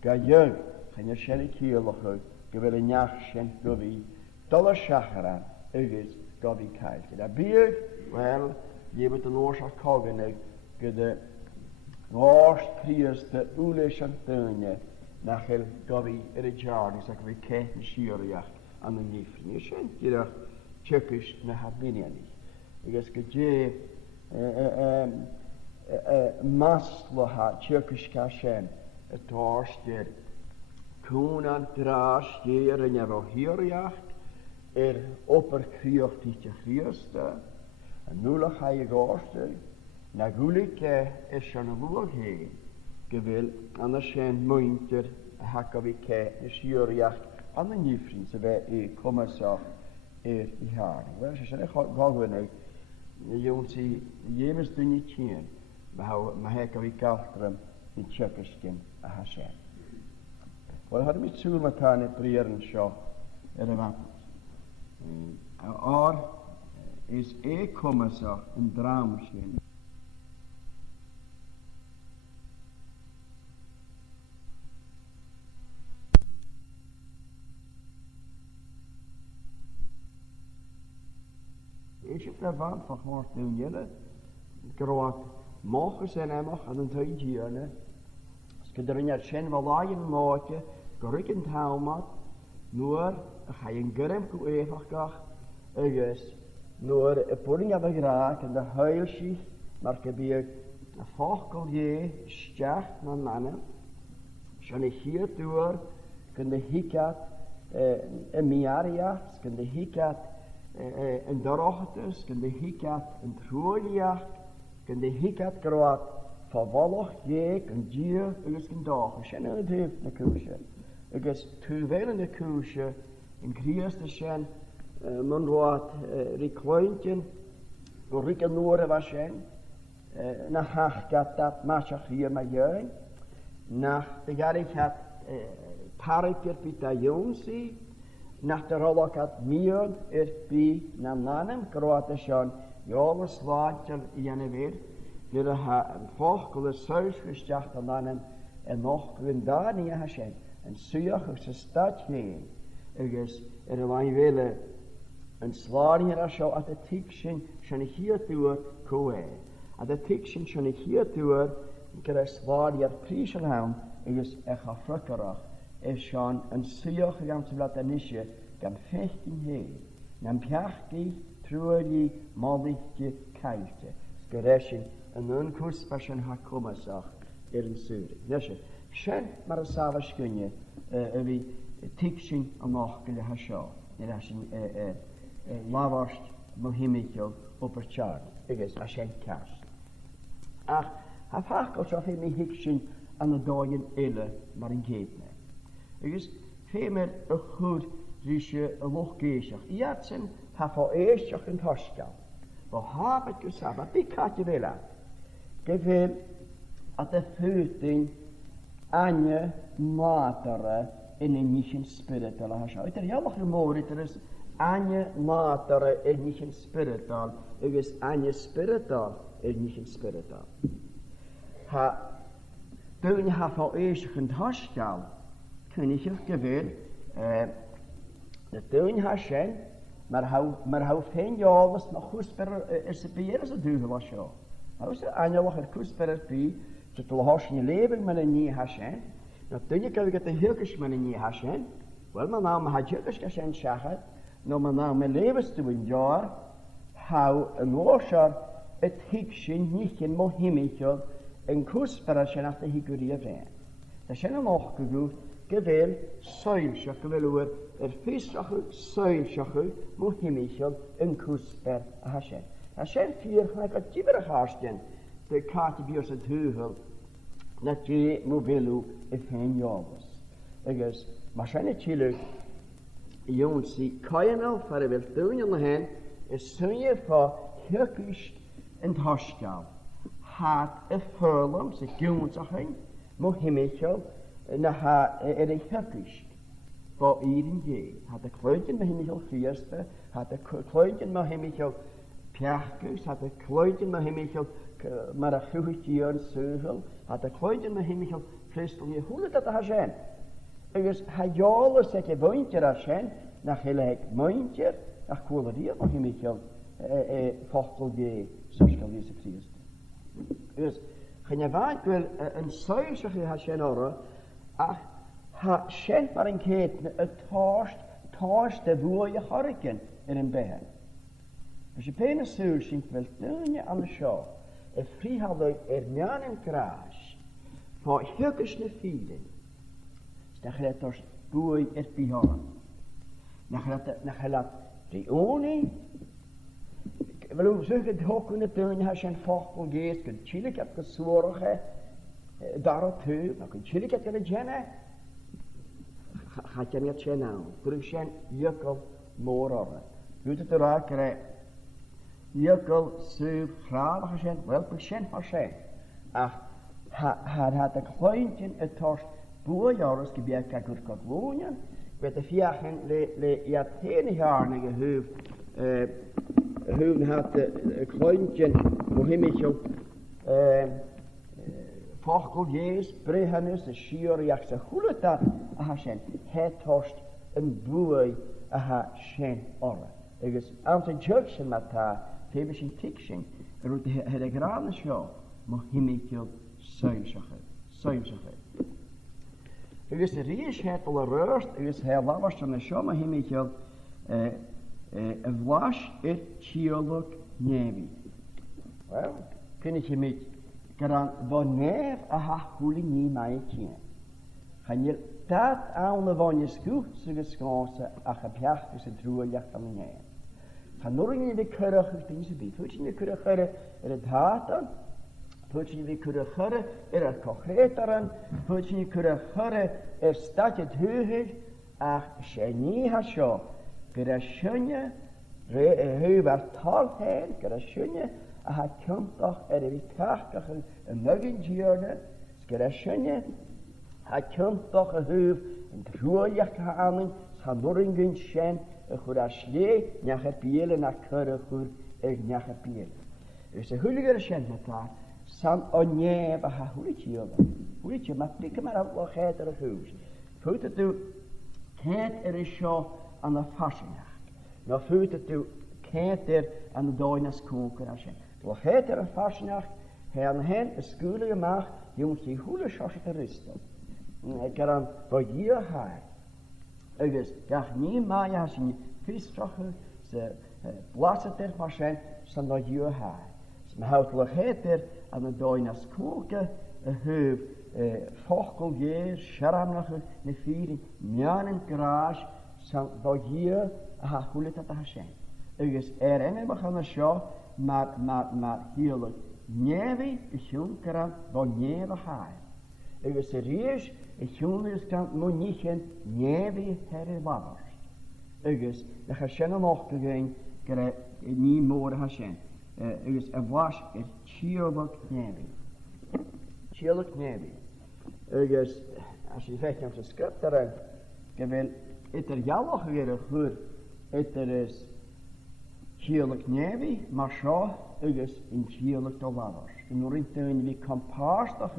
ga je gaan je shelle kielo gewel een jaarschen gobi dolle shachara is gobi kalt da bier wel je met de oorzaak kogen de Lord Christe uleshantunje nachel gobi de jaar is like we kent Siabost aan de nifri. Je schijnt je Turkish na habiniani. Ik is geje maslaha Turkish kashen het doorster kunan draas je en je rohierjacht opperkriechtige Christe en nu ga je goorste na gulik is schon een woord heen gewil anders zijn mointer hakavike Siabost aan de nifri ze bij kommissar die haar. Wel, ze zijn gewoon jongens die jemes doen niet zien. Maar hij kan wie kalteren in Tjekkisken a Hashem. Wel, hadden we het zo met haar priëren zo wat. Is kommissar een draamschijn. Ik heb daar van gehoord in jullie. Groot mogen zijn helemaal aan een tijdje hier. Als je er niet zijn wel laaien maken, gerückend houden, nur ga je een germ koe even gehad. Dus nur een pudding hebben geraakt en de huilschicht, maar ik heb hier een voggelje stjacht naar mannen. Schon ik hier door, kun de hikat een miariacht, kun de hikat en daarachter kan de hikat en troeliacht, kan de hikat groot vervallig je kan dier is kan dagen. En het heeft een koosje. Het is terwijl de koosje in Christus zijn, man wat rekleintje, rieke noorden was zijn, na hacht dat maachtig hier met jij, na de jarig had pariker pitajonsi. Nach der Rollakat mir bi na nanem kroate schon joles laatjel jene weer der ha volkele suis gestacht an nanem en noch wenn da nie Hashem en suach is stad heen is wijn willen een slaar hier zo at de tikschen schon hier toe koe at de tikschen schon hier toe kere slaar hier priselhaum is ga frukkerach is schon een suach gegaan te laten nisje kan vechten heen nam pjachtig truoli malige kalte gerechen en een kurspaschen hakomasach in Zürich nesje schön maar savas kunje wie tikschen amach gele hasho nerashin lavast mohimikyo opperchar is a schön kars ach hafach als of me hikschen aan de dagen elle maar in geetne is veel meer een goed rische lochgeesig. Jatsen ha voor eerst een horskel. We hebben het gezegd, wat ik had je willen. Gevel at de voeting aan je matere in een mission spiritual hasha. Het is heel erg mooi, het is aan je matere in mission spiritual. Het is aan je spiritual in mission spiritual. Ha, toen je ha voor eerst een horskel, kun je gevel de toen Hashem maar hou geen jaren nog koesper is het bij ze duur was je. Hou ze aan je nog koesper bij, ze te lachen je leven met een nieuw hasje. Nou toen je kan je het heel met een nieuw hasje. Wel maar nou maar had je dus gezien zeggen, nou maar nou mijn levens te een jaar, hou een washer het hikje niet in mohimietje een koesper naar de hikurie vrij. Dat zijn nog gegoed. Gewel soilsach gewel vissache soilsach mohimichel en kusper hashen. Hashen vier gelijk het tibere haarsten. De kaartje bios het heuvel. Dat je movelu geen jobs. Dus waarschijnlijk chile jongens die kajenel voor de wel doen in de hand is zonje voor hirkisch en haschkal. Had een verlom zich jongens zeggen mohimichel. Na een hirkisch. Voor iedereen je. Had de kleutje met hem vierste. Had de kleutje met hem pjachkus. Had de kleutje met hem maar een goedje en zeugel. Had de kleutje met hem kristel je hoe dat haar zijn. Dus hij jaren zeg je woontje daar zijn. Naar gelijk mondje. Naar koolerier met hem vochtel je. Zoals je Jezus Christus. Dus ga je waard wel een zuiger haar zijn horen. Ach, ha schent maar een keet het taast de boer je harken in een behen. Als je penis zuurzinkt wel doen je aan de show. En vrij hadden mjan en kraas. Voor hirkische vieren. Dan gaat het als boer het behoren. Dan gaat die onie. Waarom zeg je het ook kunnen doen als je een vochtel geest. Kunt chillig heb gezorgen. Daarop heu, dan kun je chillig het kunnen jennen. Gaat je niet jennen. Terug zijn jukkel moororren. Doet het eruit krijgen. Jukkel, zeuf, graven gezien, wel procent maar zijn. Ach, had een kleintje het torst boerjaren gebeurd kan goed wonen. Met de viergen ja 10 jaar gehoofd. Hun had een kleintje, hoe hem ik zo Fachkoljees, Brehanus, de Shaor, jak ze goede dat zijn. Het host een boei zijn orre. Dus aan zijn judgen met haar, hebben ze een tikschen. Roet de grane show, maar himmetje Cèiseag. Dus de reis het al rust, dus hij was van de show, maar himmetje was het Shaor nevi. Wel, kun je met wanneer goede niet mij kent. Gaan je dat aan wanneer schoot ze geschoten, gebracht is het roerjacht van de neer. Gaan nog in de kurre dingen bij. Voet in de kurre in het haten, voet in de kurre in het concreteren, voet in de kurre in stad het heugen, genie hasjo, gerasjonje, heuwer talheen, gerasjonje. Hij komt toch de krachtig een muggenjurne, skeresjenje. Hij komt toch een droejacht aan, schadoringen zijn, een goede slee, naar pielen, naar kurre, naar pielen. Dus de hullige schijnt met haar, san onje, bij haar huletje, maar pikken maar op wat het er huis. Voet het u, het er is zo aan de Fasnacht. Nou voet het u, het er aan de Doinas koken. Wel het er een Fasnacht, hij aan hen een schule gemaakt, je moet je goede schossen te rusten. Ik kan dan voor je haar. Dus dag niet maar als je visstrachen, ze plaatsen ter machine, staan door je haar. Ze houdt wel het er aan de Doinas koken, een heup, vochteljeer, scharamnige, een viering, mjan en kraas, staan door je haar goede te zijn. Dus erin we gaan show. Maar heerlijk. Nevi is jonker dan nevi haar. Ik is serieus, ik jonker kan moet niet geen nevi herwaarders. Ik is, dat gaat je nog gegaan, krijg niet meer gaan. Ik is een was het chierlijk nevi. Chierlijk nevi. Ik is, als je zegt op de script erin, ik wil het er jallig weer goed. Het er is chierlijk nevi, maar zo is in chierlijk de lavers. En nog in wie comparstig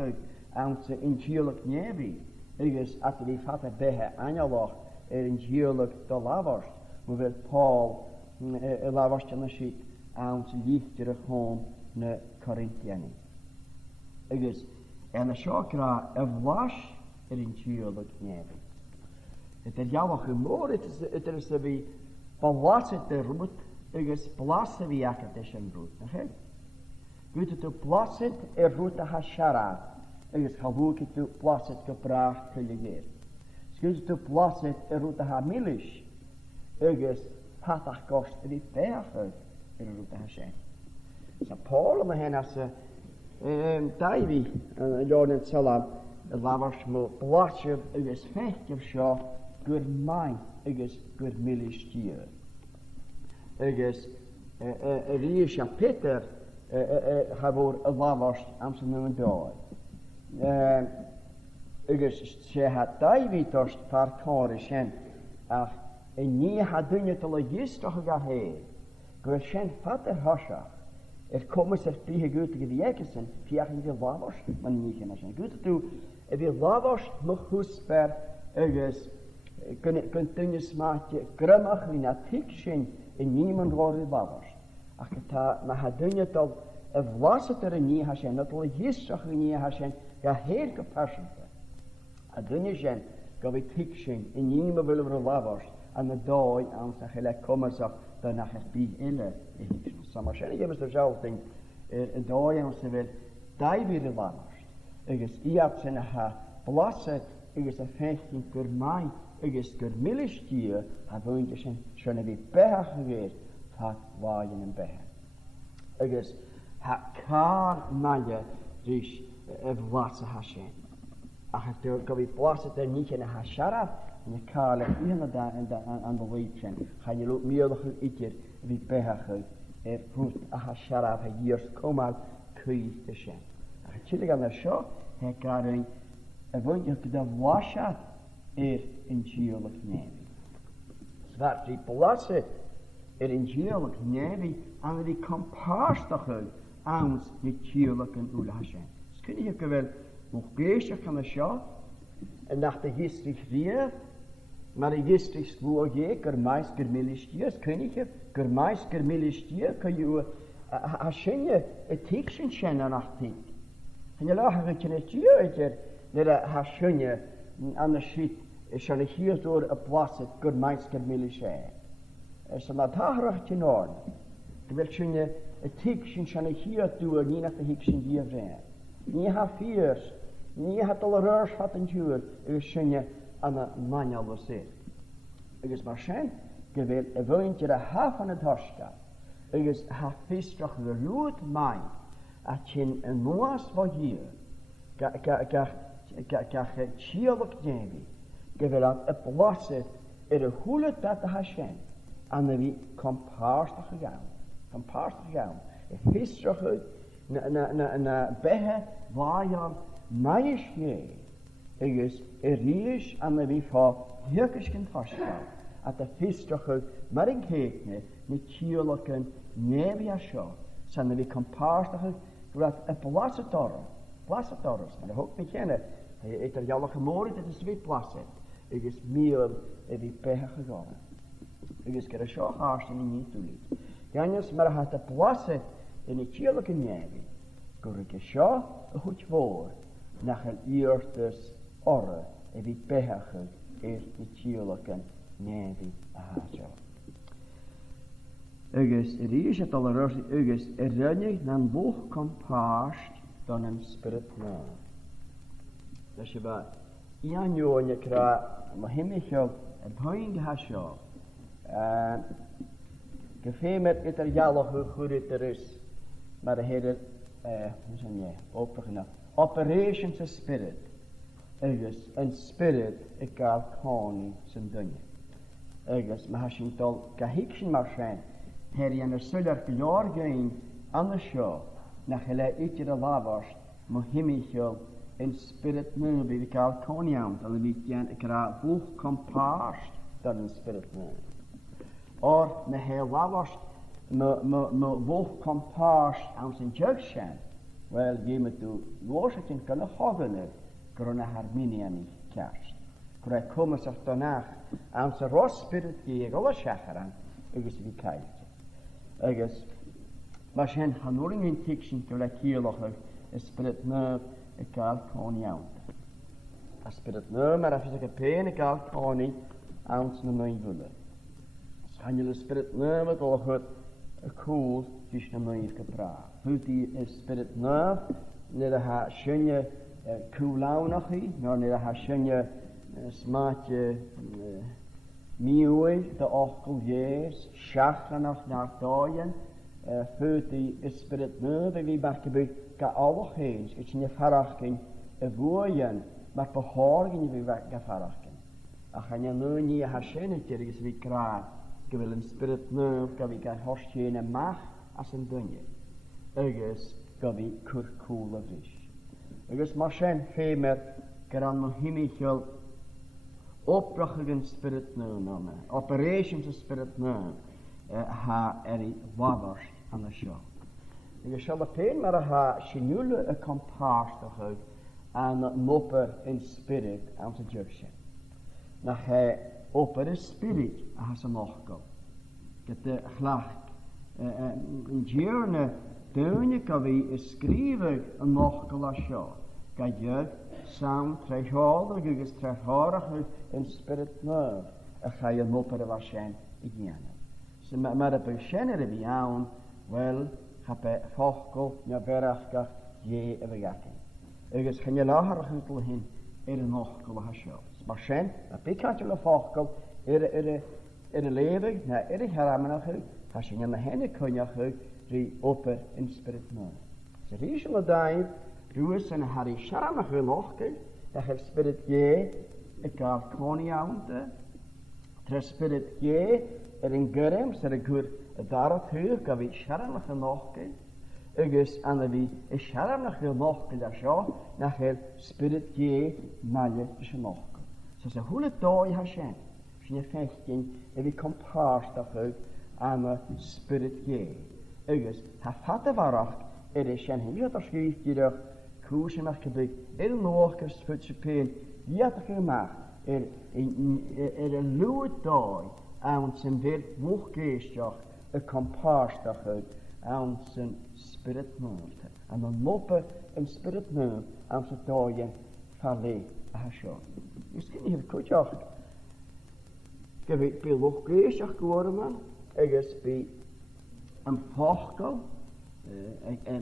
aan ze in chierlijk nevi. Is als die vader bij aangelag in chierlijk de lavers. Hoewel Paul y lafast yn y sydd awn sy'n líchtir y chôn na Corinthiani. Agus, y sio gra y flas yr un tiol o gnefi. Ydy'r iawach y môr, ydy'r sef i balasit y rwyd, agus blasit fi ac ydych yn rwyd. Gwyd ydw blasit y rwyd a ha siarad, agus chalwg ydw blasit gybrach cyligyr. Gwyd ydw blasit y rwyd a ha milish, agus patach gost ydy bech yr rwyd a ha sien. So Paul yma hen as Davy yn Lôn yn Salam, y lafars mo blasit agus fech gyr sio gwr main agus gwr milish dier. Agus y rhys a Peter hafwr y lafast am sy'n nhw'n dod. Agus se ha David dost par cor y sien ach y ni ha dynia dyl o gystroch ag a he gwr sien fater hosach komys eich bih gwyd ag y egysyn fiach yn fi lafast ma'n ni chyn a sien gwyd ydw y fi lafast mwch hwsber agus gyn dynia smati grymach yn a tig sien yn ni'n rôr i lafast. Ac mae ha dynia dol y flasit ar y ni ha sien, a dol y hysrach y ni ha sien, ga her gyparsynta. A dynia sien, gaf i tig sien, yn ni'n myfyl o'r lafast, a na doi am sa chyle comersach, da nach eich byd ille i hysrach. So mae sien i gymys o'r siawl ding, y doi am sa fel, David y lafast, agos i ab sy'n ha blasit, agos a fechyn gwrmai, agus gyr milish dier ha fwynt ysyn sy'n efi behach yn gyr fat wain yn behach. Agus ha car maia rys y flas y hasien. Ach ydw gofi blas ydw ni chyn y ha siarad yn y car le un yda yn dy leitchen. Chan i lwg miolwch yn idir efi behach rwt a ha siarad ha gyrs comal cwyth ysyn. Ach ydw gan y sio he gar ein y fwynt ydw gyda flasad in tiolach nevi. Zwart die blasse in tiolach nevi aan die kompastach aans die tiolach en ulhashen. Kun je wel nog geestje kan de sja en nach de gistrig rier, maar de gistrig swoer je germeisker milistiers kun je germeisker milistier kan je hashenje etikschen schenen nach tik. En je lachen het je net je net hashenje aan de shit sy'n y hir dŵr y blasit gwrdd maes gyr mili se. Sy'n na dahrach ti'n orn. Gyfel sy'n y tig sy'n y hir dŵr ni nath y hig sy'n gyr rhaid. Ni ha ffyrs, ni ha dol yr ers fat yn dŵr ys sy'n yn y manial o sydd. Ygys mae'r sy'n gyfel y fwynt i'r haf yn y torsga. Ygys ha ffistrach y rwyd maen a ti'n y mwas fo hir. Gach y tiolwg nefi. Gyfer y blasit y hwlyd dat y hasien an y fi kompastach y gawn. Kompastach y gawn. Y ffistrach na behe faion maes ie. Ygys y rhys an y fi ffa hyrgys gyn torsgaw. At y ffistrach mar yn ceithne ni tiolwg yn nefi a sio. San y fi kompastach y blasit oros. Blasit oros. Mae'n hwg mi chenne. Ydy'r iawlach y môr ydy'r sfi blasit. Ygys mil fi behach y gofyn. Ygys gyda sio chars yn ni dwlyd. Ganys mae'r hat y blasit yn y tiolwg yn nefi. Gwrdd y sio y hwt fôr nach yn iortys ora fi behach y tiolwg yn nefi a hasio. Ygys yr is y dol yr oes ygys yr rynnig na'n bwch compast don yn spirit na. Nes i ba ian yw'n y cra mae hymychol y pwy'n gahasio. Gyffeimad gyda'r ialwch y chwryd yr ys mae'r hyder operations y spirit ygys yn spirit y gael coni sy'n dynia. Ygys mae hasyn dol gahig sy'n mar sien heri yn y sylar glor gyn an y sio na chyle idir y lafos mae hymychol in spirit nu by gael coniawn al y gan y gra bwch compast dan in spirit nu. Or na he lafos me bwch compast am sy'n jygsian. Wel, je moet doen. Loos het in kunnen hogen corona harmonian i kerst. Gwra cwmys o'ch donach am sy'n ros spirit gig ola siacharan agus bhí caiilte. Agus mar sin hanúring in tiicsin go le cíalach spirit nerv y gael coni awnta. A spirit nerv mar a ffysig y pen y gael coni awnt na mwyn fwle. Hanil y spirit nerv y golchwyd y cwl gys na mwyn gybra. Hwyd y spirit nerv nid a ha synia cwlawn o'ch chi, nor nid a ha synia smatje miwy dy ochgol jes, siachlan o'ch na'r doien, Fwyd i ysbryd nydd fi barc y byd ga awch hens, gys ni farachgyn y fwyen, mae'r bohor gyn i fi ga farachgyn. A chan i nhw ni a hasyn y gyr gys fi grad, gyfel yn ysbryd nydd ga fi ga horsyn y mach as yn dynnu. Ygys ga fi cwrcwl y fys. Ygys mar sy'n ffemer gyda'n mwyhimichol obrach ag yn ysbryd nydd yma. Operations ysbryd nydd. Ha eri wafars an y sio. Ygys siol y pen mar a ha syniwl y compars o'ch hwg an moper yn spirit am y jyrsyn. Na he oper y spirit a has yn ochgol. Gyda chlach yn dyrna dyn y gafi ysgrifig yn ochgol a sio. Gael sawn treihol ag ygys treihor o'ch hwg yn spirit nerv a chai yn moper y fasien i gianna. So mae'r bwysien ar y fi iawn, wel, chabe ffochgol, na berachgach, ie y fi gacin. Ygys chan i lahar o'ch hwntl hyn, yn ochgol o hasio. Mae'r sien, na bicant yw y ffochgol, y lefyg, na y haraman o'ch hwg, hasio na hen y cwniach hwg, rhi oper yn spirit mwyn. So rhys yw y daif, rhywys yn harri siaram o'ch hwg ochgol, da chael spirit ie, y gael coni iawn, tre spirit ie, yn gyrem, sy'n gwr y darad hwyr, gaf fi siaramach yn ochgyn. Ygys, anna fi y siaramach yn ochgyn a sio, na chael spirit ie, malle yn ochgyn. So sy'n hwyl y doi ha sien, sy'n y ffechgyn, y fi compars da hwyg, anna spirit ie. Ygys, ha ffad y farach, y sien hyn, yw'r sgwyth gyrach, cwrs ymach cybyg, noch gyr sfyd sy'n pen, iadach ymach, y lwyd doi, awn sy'n fyr mwch geisioch y comparsdach hwg awn sy'n spirit nŵr. A mae'n mopa yn spirit nŵr awn sy'n doien ffali a hasio. Ys gyn i hyf cwtioch. Gyfi by lwch geisioch gwr yma, agos by yn ffochgol,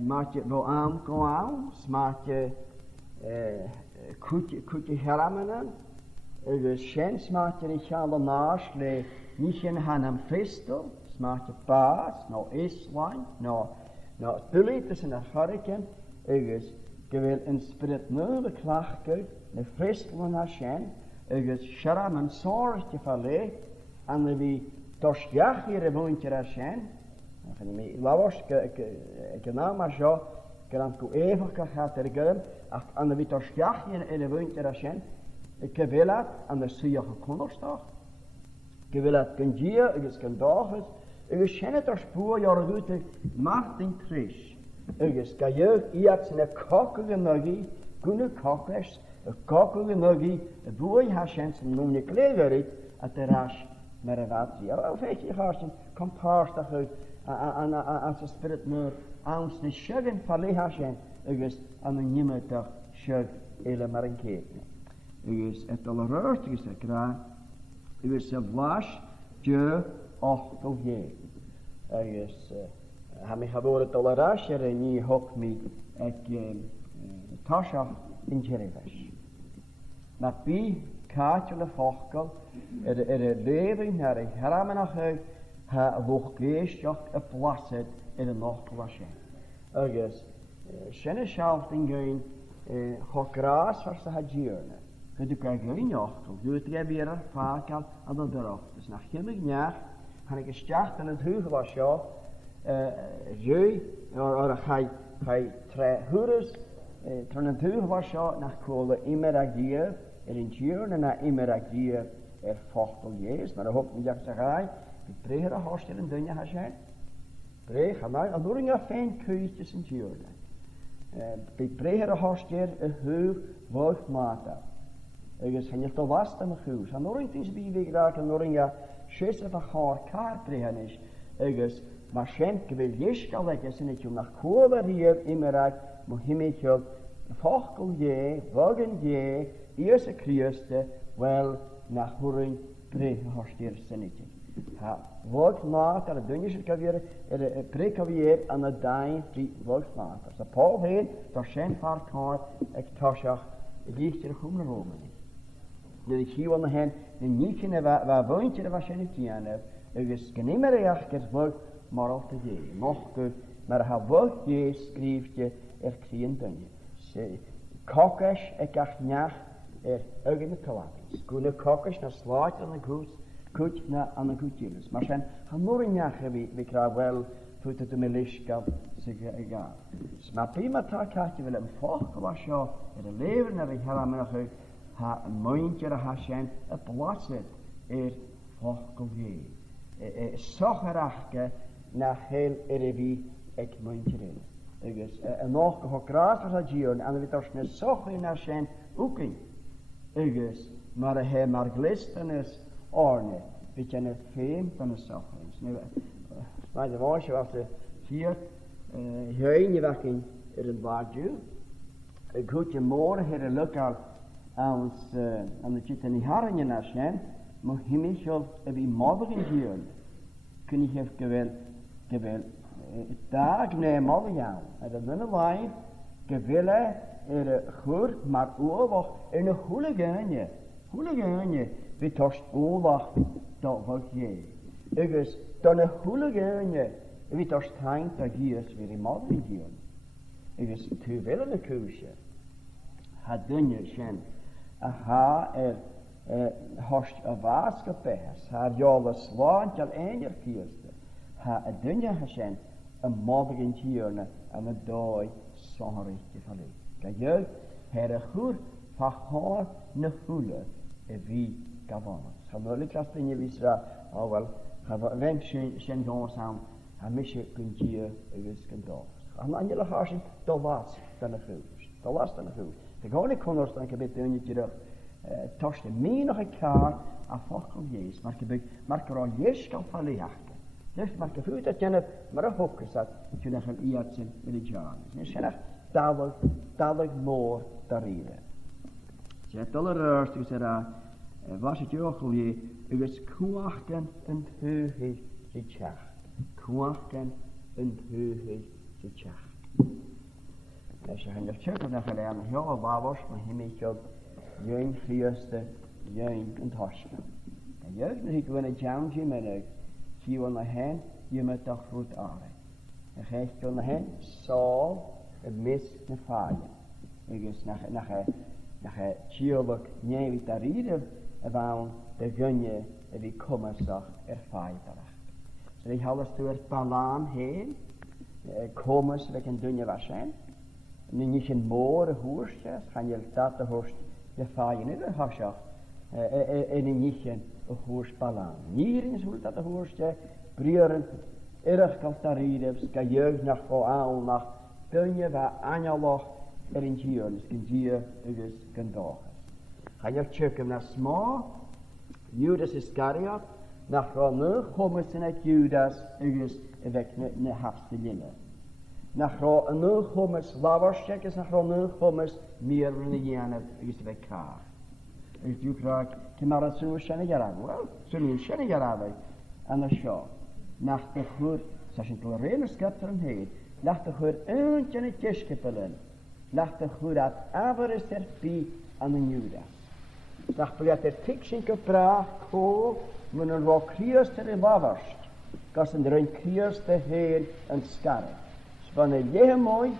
maatje fo awn go awn, smaatje cwtio heram yna, agos sien smaatje ni sial o nas le Nicht in Hanam Festo, smaakt je paas, no Iswijn, no Billy tussen een hurricane, ergens gewil een spirit nieuwe klachtje, de Festo en Hashem, ergens Sharam en Zorgje verlee, en wie Toshjach hier een woontje Hashem, dan ga je mee, Lavos, genau maar zo, kan ik even gaat er gaan, en wie Toshjach hier een woontje Hashem, ik wil dat, en de Siabost gekondigd. Gewil het kan gier, ik is kan dagen, ik is geen het spoor jaren goed, macht in trish. Ik is kan je iets in een kakkelige energie, kunnen kakkers, een kakkelige energie, een boei hasjen, een noem je kleverit, at de rash, maar een wat zie. Of weet je hasjen, compars dat uit, aan zijn spirit meer, aan zijn schuggen van le hasjen, ik is aan een nimmer toch schug, hele maar een keer. Ik is het allererst, ik is het graag. Ik is een vlas, je ochtel je. Ik is, heb ik geboren tolerasje en niet hok me ik tasje in Jerevas. Maar bij kaartje de volkel, de leven naar de heramen nog uit, ha logeestje een plaats in de nachtplasje. Ik is, zijn schafting gaan, hok raas waar ze had jaren. Kunt u kijken in je ochtel, doe het weer vaak al aan de deur. Dus na gemmig jaar, ga ik gestart in het huwelijk ja, ga je twee huurders, van het huwelijk ja, naar kolen immer agier, in jaren na immer agier vochtel jees, maar dan hoop ik dat ze gaan, die preheren hosten en dunje gaan zijn. Preh, ga maar, en door een fijn kuitjes in jaren. Die preheren hosten een huw woord maat. Ik is geen te last aan de huis. En nooit is bij wie graag en nooit ja Schisse van haar kaart brengen is. Ergens, maar schenken wil jeschal leggen, zijn het je naar kolen hier immer uit, Mohimmechel, Vogel je, Wagen je, Eerste Christen, wel naar horen brengen hartstier zijn het. Ha, volk later, de dunjes kavier, prekavier aan de dijn die volk later. Zo Paul heen, daar zijn haar kaart, ik tasjach, ik er goed naar Rome. Nu ik hier aan de hand, een nietje waar woontje was je niet aan heb. Dus geen meer achter volk, maar al te je. Nog goed, maar hij volk je schrijft je krien dunje. Kokkers, ik acht nacht, ook in de kalapis. Goede kokkers, naar slaat aan de goeds. Goed aan de goedjes. Maar zijn hanoriache we krijgen wel voor de milischap zich egal. Maar prima tak had je wel een volk was je in de leven naar ik helemaal ha een mondje ha zijn een plaats het volkje. Zorgerache naar heel wie ik mondje in. Dus een nog gekraas was dat hier en we toch net zorgen naar zijn hoeking. Dus maar hij maar glistenis orne, weet je net geen van de sufferings. Maar de woordje was hier, heen je weg in het waardje. Ik goed je morgen hier een lokaal aan de chitten die haringen naar zijn, maar hemischel wie modderen hier. Kun je gewel dag nee modder jou. En dat doen wij gewillen goed, maar oorlog in een hooligan. Hooligan. We torst oorlog dat wat je. Dus dan een hooligan. We torst heen dat hier is weer in modder hier. Dus tu willen een koosje. Ha dunje zijn. Ha horst een waaskapes. Ha jolle slaant al een kierste. Ha een dunje zijn. Een modder hier en een dooi zo'n richtje van u. Kijk je, er goed van haar ne hoele. Wie gewonnen. Gelukkig als je wist dat, oh wel, wenn zijn jongens aan, hij mis je kunt hier eens kan doen. En dan jullie gaan zien, dat was dan een goed. Dat was dan een goed. De gewone koners dan een beetje een terug. Torste mij nog een kaart afhankelijk van Jezus, maar ik er al Jezus kan vallen jachten. Dus maar ik voel dat je net maar een hoek zat, dat je dan een iemand zijn in het jaar. Dus je echt dadelijk mooi te reden. Ze heeft allereerst gezegd, was het je ook al je, u is kwachten en heugig zit jacht. Kwachten en heugig zit jacht. Als je in de cirkel dan geleerd, ja, waar was maar hij met je jeun geeste, jeun en hartstikke. En jeugd nog ik wil een jamje met u. Zie je naar hen, je moet toch goed aardig. En geeft je naar hen, zal het mis te vaaien. Dus naar tjierlijk niet te rieden, want de gunje die komen zag ervaaien terecht. Dus ik alles door het balaan heen, komen ze met een dunje wassen. Nu niet een mooie hoertjes, gaan je dat de hoorst de vaaien in de hasje. En niet een hoerspalaan. Hier is hoe dat de hoerstje, brieren, erg kan te rieden, kan jeugd naar vooral naar dunje waar aanjalog in hier, dus kan hier dus kan dagen. Ga je checken naar sma, Judas Iscariot, naar gewoon komen ze naar Judas, dus weg naar hafste linnen. Naar gewoon komen slavers checken, naar gewoon komen meer dan een jaar, dus weg kaart. Ik doe graag, ik maar het zo schijnen geraden. Wel, zo niet schijnen geraden. En dan schau. Nach de goed, zoals je het al redelijk heet. Nach de goed eentje in het kistje nach de goed dat aber is er bij aan de Judas. Nach de goed er tikschinke praat, kool, men een wat krierste in waverst. Kassen er een krierste heen en skarre. Spannen je mooi,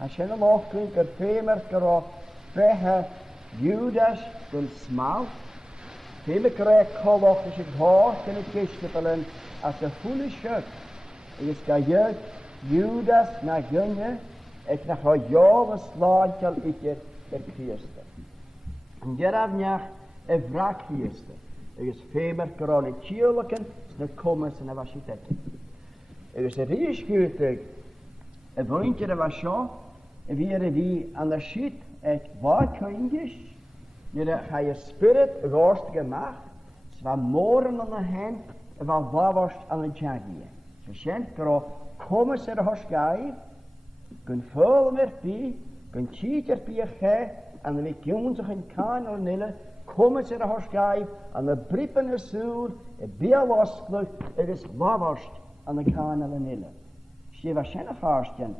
als je een laag kunt er femer karo, behe Judas wil smaal. Hele krijg kolog is het hoog in het kistje als een goede schut. Ik ga je Judas naar gunje, ik naar haar jaren slaantje ik er kriesten. En jaren een wraak kriesten. Ik is femer karo in tjierlijken, dan komen ze naar wat je tekken. Ik is een rieschuurtig, een vriendje dat was zo, en wie aan de schiet, ik wat kindjes, je ga je spirit, roostige macht, Zwa moren aan de hen, wat wawarst aan de jagie. Ze zijn kro, komen ze de hoschai, kun vullen met die, kun cheater pie ge, en de week zich in kanel nille, komen ze de hoschai, en de brippen is zuur, het biawaskelijk, het is wawarst aan de kanel nille. Ze was geen haarstjen,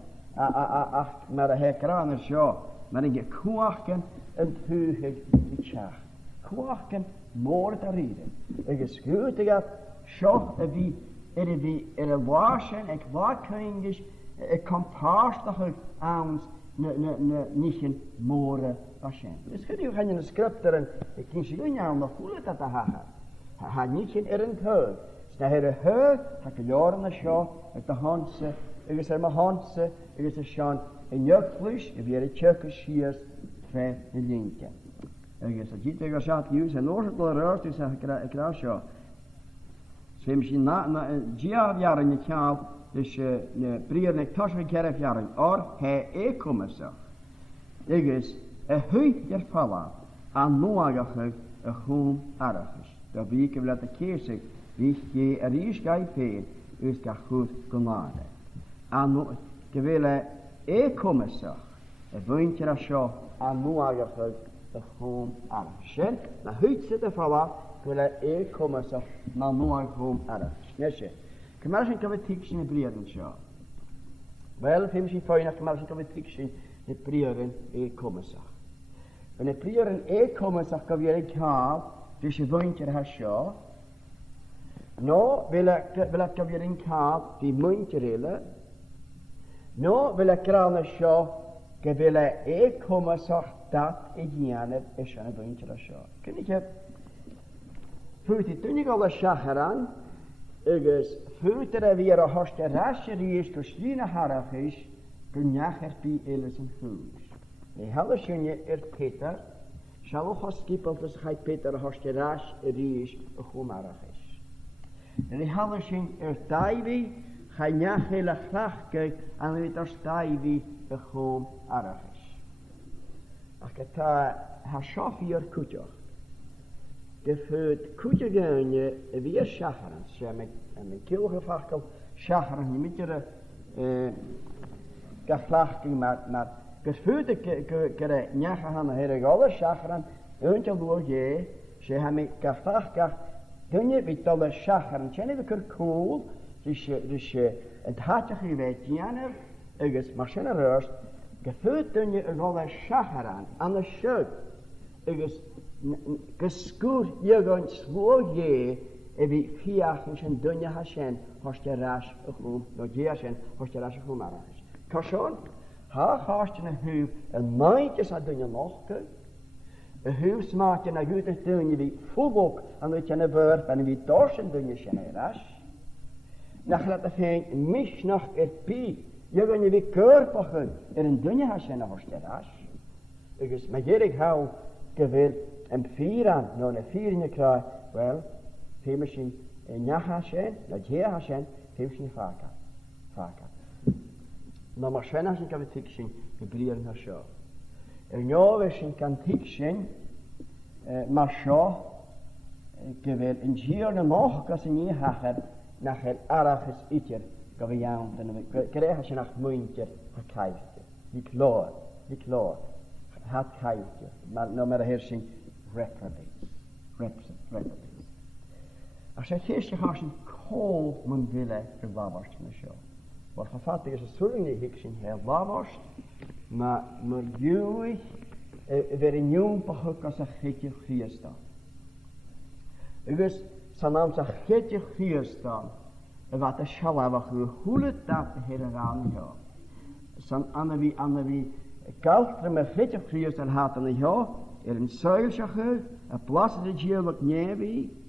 maar de hekraner zo, maar ik kwaken en huigig de tjaag. Kwaken moord te rieden. Ik is goed dat zo wie waschen, ik wakkeringisch, ik comparstig aan niet een moorden waschen. Dus goed, je gaat in de scripter en ik kan je niet aan de voelen dat te hebben. Hij had niet in het huid. Dus naar het huid, ga ik jaren naar zo, met de handse, ik is er mijn handse, ik is er zo'n een jukvlees, en weer een tjukkerschiers van de linker. Ik is dat niet tegen zat juist, en als het al ruist, is ik raar zo. Ze misschien na 12 jaar in het jaar, dus de prier en tas van 12 jaar, or hij komen zo. Ik is een huid der vallen, aan noagig een groen aardig. Dat wie ik wil de keer wie je er is gij veel, is dat goed genade. Aan gewille komen zo. Een windje dat zo aan noagig een groen aardig. Na huid zitten vallen, wil komen zo naar noagig groen aardig. Nesje. Kemarsje kan we tiksen in brieren zo. Wel, we misschien fijn dat kemarsje kan we tiksen in brieren komen zo. En in brieren komen zo kan we een kaap, dus je windje dat zo. Nou, wil ik kan weer een kaap die muntje rillen. Nou, wil ik kranen zo, ik wil komen zo dat ik jaren is een windje dat zo. Kun je het? Voelt het toen ik al de schacher aan? Ik is voelt er weer een hoste rasje die is geslien harig is, kun je herpie alles en voels. Die hele schunje Peter, zal ook als kippel dus hij Peter een hoste ras die is een gomarig is. En die hele schunje Taiwi, ga je hele graag kijken en weet als Taiwi een gomarig is. Als ik het schaf hier kutje. De voet kutje gaan je weer schacheren. Ze met een keelgevakkel schacheren niet met je geslachting, maar de voet kere niet gaan hele alle schacheren. Eentje door je, ze hebben geslachtig. Toen je met alle schacheren, zijn we keer cool. Dus het hartje geweest janer, is machine rust. De voet toen je alle schacheren aan de schuip. Is gescoord je gaan sloeg je en wie vier en dunje hashen hast je raas groen nog je hashen hast je raas groen maar is. Kasson ha hast je een huif en maandje zal dunje nog een huif smaakt je naar goed en dunje wie voetbok en dat je een werp en wie dorsen dunje zijn raas. Nach laat geen mis nog pie je gaan je wie körpigen en een dunje hashen hast je raas. Ik is maar jerig hou gewil en vier aan, nou een vier in je krijg, wel, veel misschien een hashen, dat je hashen, veel misschien vaker. Nou, maar schijn als ik kan het tiksen, gebrieren naar zo. En nou, we zijn kan tiksen, maar zo, gewil een gier nog, als een je hacher, naar het arages itter, kan we jou, dan krijg je nog muntje, gekijfje, die kloor. Had kijkje, maar nou maar heersing reprobates. Als je gisteren gaat een kool moet willen verwaarst van de show. Wat gevat is het zullen niet hiksen heel waarst, maar jullie weer een jong pachuk als een getje giersta. Dus zijn naam is een getje giersta. En wat de schala hoe het dat helemaal ja. Zijn aan wie kalter met getje giersta had een ja. Een zuilschache, een plaats de jeelok nevi.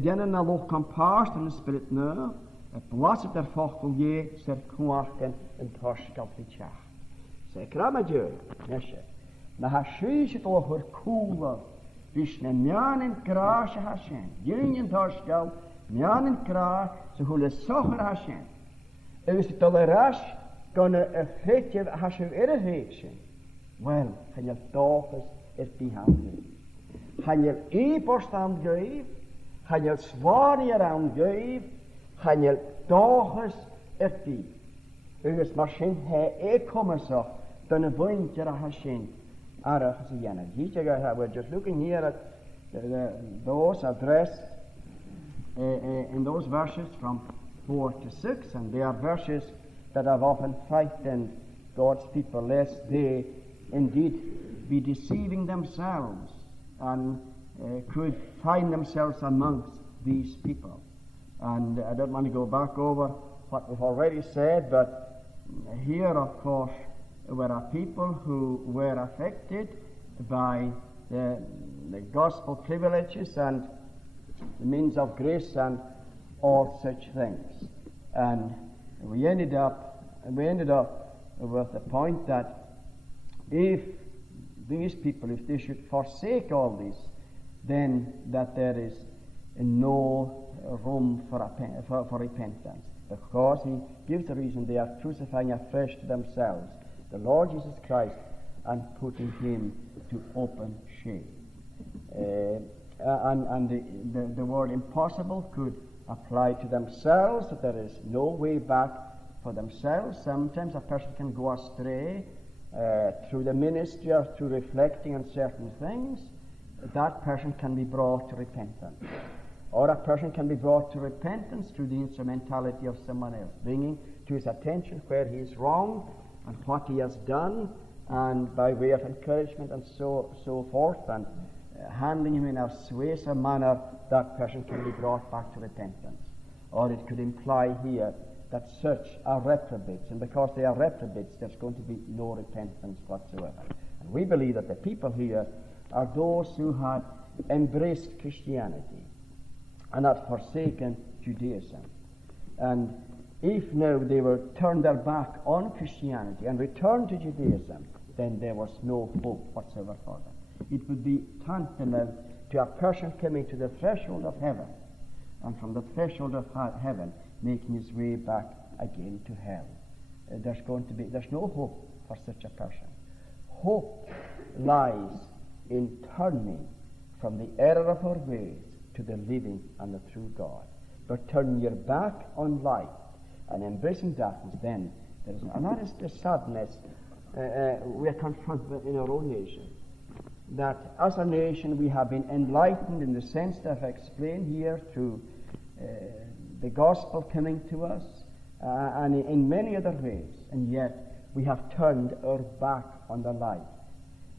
Jenen na loch compaast en spirit nu. Een plaats der vochtel je ser kwaken en torskap vitjach. Ze kramadje, nesje. Na hashish het over koele. Dus ne mjanen kraasje hashen. Jingen torskap, mjanen kraas, ze hule socher hashen. En is het toleras, kan een fetje hashen eerder heeksen. Wel, gaan je toch eens het behandelen. Gaan je e-postand geven, Han je svarer aan geef, han je dagers die. Uges machine he komen zo, dan een winter machine. We're just looking here at those addressed in those verses from 4 to 6, and they are verses that have often frightened God's people, lest they indeed be deceiving themselves and could find themselves amongst these people. And I don't want to go back over what we've already said, but here, of course, were a people who were affected by the gospel privileges and the means of grace and all such things. And we ended up with the point that if these people, if they should forsake all this, then that there is no room for repentance. Because he gives the reason: they are crucifying afresh to themselves the Lord Jesus Christ and putting him to open shame. And the word impossible could apply to themselves, that there is no way back for themselves. Sometimes a person can go astray through the ministry or through reflecting on certain things. That person can be brought to repentance. Or a person can be brought to repentance through the instrumentality of someone else, bringing to his attention where he is wrong and what he has done, and by way of encouragement and so forth, and handling him in a suasive manner, that person can be brought back to repentance. Or it could imply here that such are reprobates, and because they are reprobates, there's going to be no repentance whatsoever. And we believe that the people here are those who had embraced Christianity and had forsaken Judaism. And if now they were turned their back on Christianity and returned to Judaism, then there was no hope whatsoever for them. It would be tantamount to a person coming to the threshold of heaven, and from the threshold of heaven making his way back again to hell. There's no hope for such a person. Hope lies in turning from the error of our ways to the living and the true God. But turning your back on light and embracing darkness, then there is, and that is the sadness we are confronted with in our own nation. That as a nation we have been enlightened in the sense that I've explained here through the gospel coming to us and in many other ways, and yet we have turned our back on the light.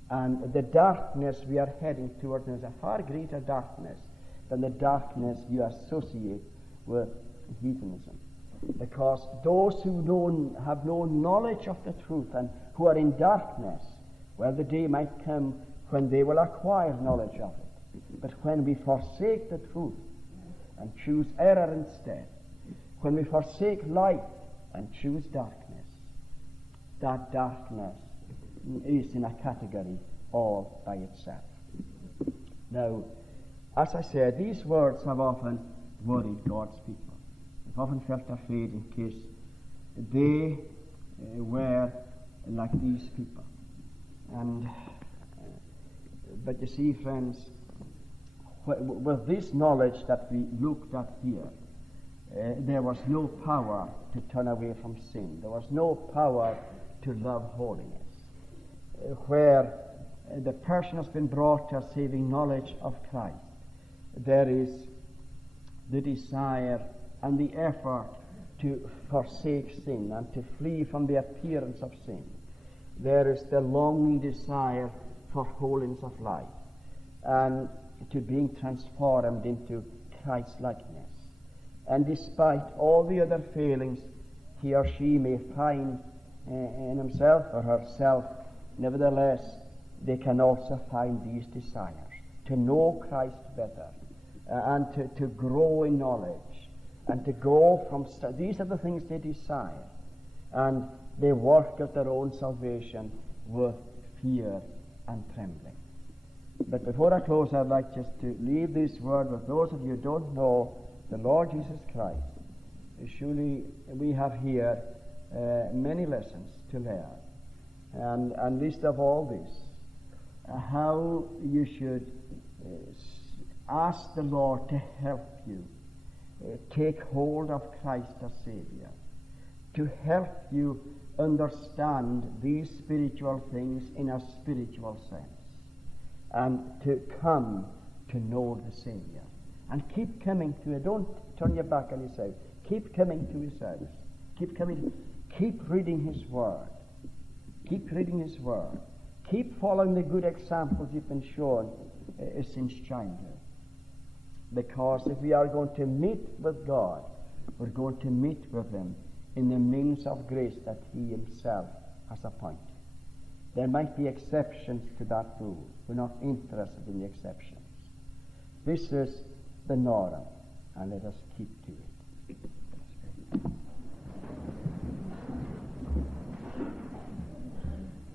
And the darkness we are heading towards is a far greater darkness than the darkness you associate with heathenism. Because those who have no knowledge of the truth and who are in darkness, well, the day might come when they will acquire knowledge of it. But when we forsake the truth and choose error instead, when we forsake light and choose darkness, that darkness is in a category all by itself. Now, as I said, these words have often worried God's people. They've often felt afraid in case they were like these people. And but you see, friends, with this knowledge that we looked at here, there was no power to turn away from sin. There was no power to love holiness. Where the person has been brought to a saving knowledge of Christ, there is the desire and the effort to forsake sin and to flee from the appearance of sin. There is the longing desire for holiness of life and to being transformed into Christ-likeness. And despite all the other failings he or she may find in himself or herself, nevertheless, they can also find these desires to know Christ better and to grow in knowledge and to go from these are the things they desire, and they work at their own salvation with fear and trembling. But before I close, I'd like just to leave this word with those of you who don't know the Lord Jesus Christ. Surely we have here many lessons to learn. And least of all this, how you should ask the Lord to help you take hold of Christ as Savior, to help you understand these spiritual things in a spiritual sense, and to come to know the Savior. And keep coming to it. Don't turn your back on yourself. Keep coming to His house. Keep coming. Keep reading His Word. Keep reading His Word. Keep following the good examples you've been shown since childhood. Because if we are going to meet with God, we're going to meet with Him in the means of grace that He Himself has appointed. There might be exceptions to that rule. We're not interested in the exceptions. This is the norm, and let us keep to it.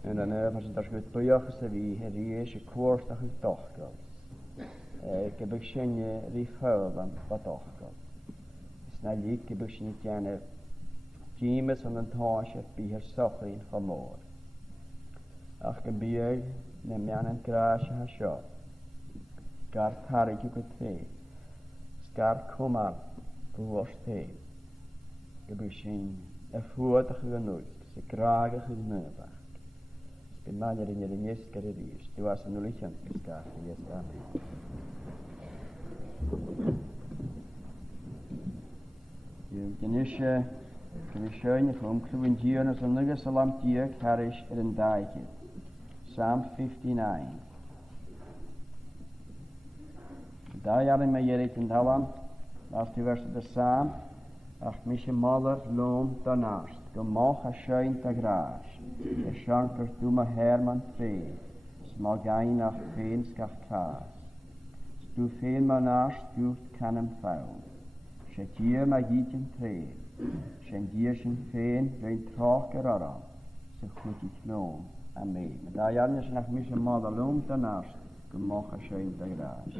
En dan was het als je het boeien ze wie het is je koers dat je toch gaat. Ik heb ook geen riefhouw van wat toch gaat. Snel ik heb ook niet gerne teams aan een taasje bij haar zachter in vermoord. Ach ik bij neem je aan een kraasje haar Shaor. Gar tarig ik het twee. Scar komar beworst heen. Ik heb ook geen ervoerdig genoeg. Ze kragen genoeg. In manier in je neus geredeerd. Du was een lichtje geschaafd. Yes, amen. Je kan je schön van kluwen dieren als een luge salam dier karish in een daadje. Psalm 59. Daar jaren me jerit in Hallam. Laat die vers de Psalm. Ach mische maler loom daarnaast. Gemach a schön te graas. De schankers doe me herman twee. Smal gein nach feenskach kaas. Stu veel me naast duurt kan hem vuil. Schetier me gieten twee. Schendierschen feen wein traag geraram. Zo goed ik loom. Amen. Maar daar jaren is nach mische maler loom daarnaast. Gemach a schön te graas.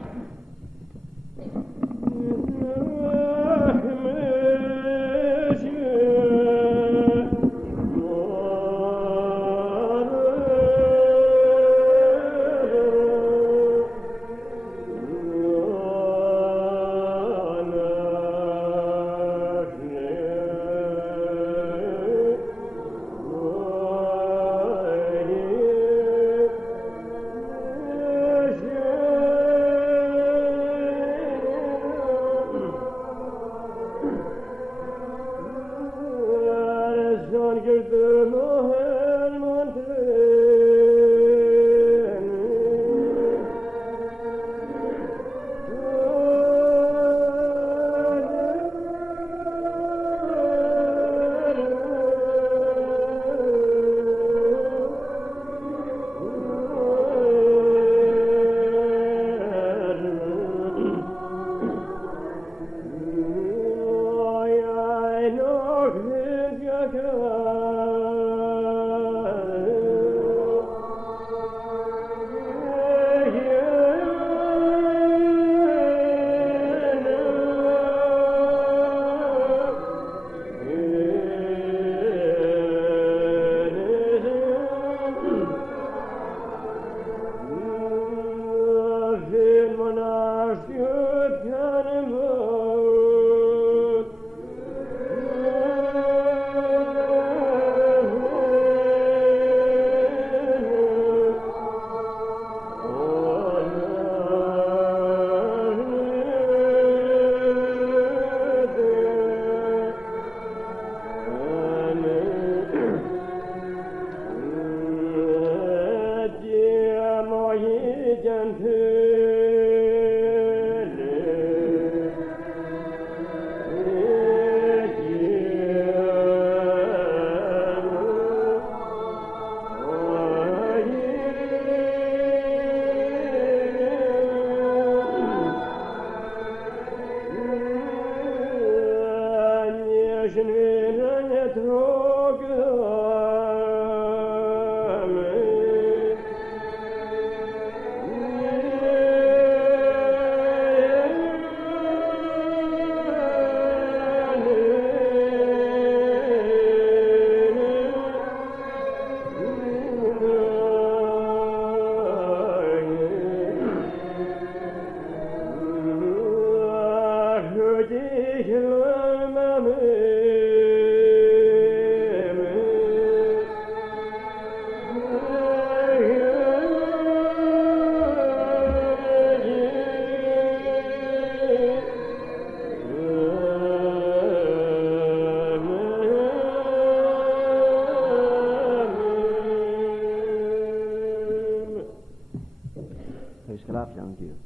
laf an diw.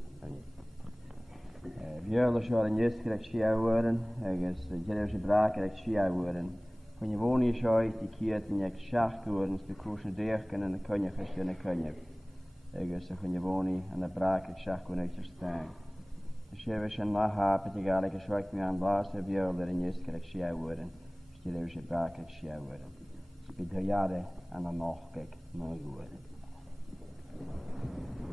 Bhearla seo an iascair ag Shaor agus deir sé brac ag Shaor. When je woont hier zo, die kiert en je schachtkoeren, de koersen deurken en de konjak is in de konjak. Dus when je woont hier en de braak ik schachtkoeren uit je staan. Dus je weet een laag het je gaat ik schrijf me aan blaas heb je al in je iascair ag Shaor. Stel je braak ag Shaor. Bij de jaren aan de nog kijk mooi worden.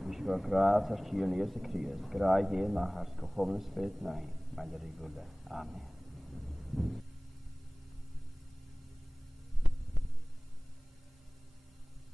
Dus we graag als je een eerste kriest, graag je naar haar gekomen speelt nee, maar de regule. Amen.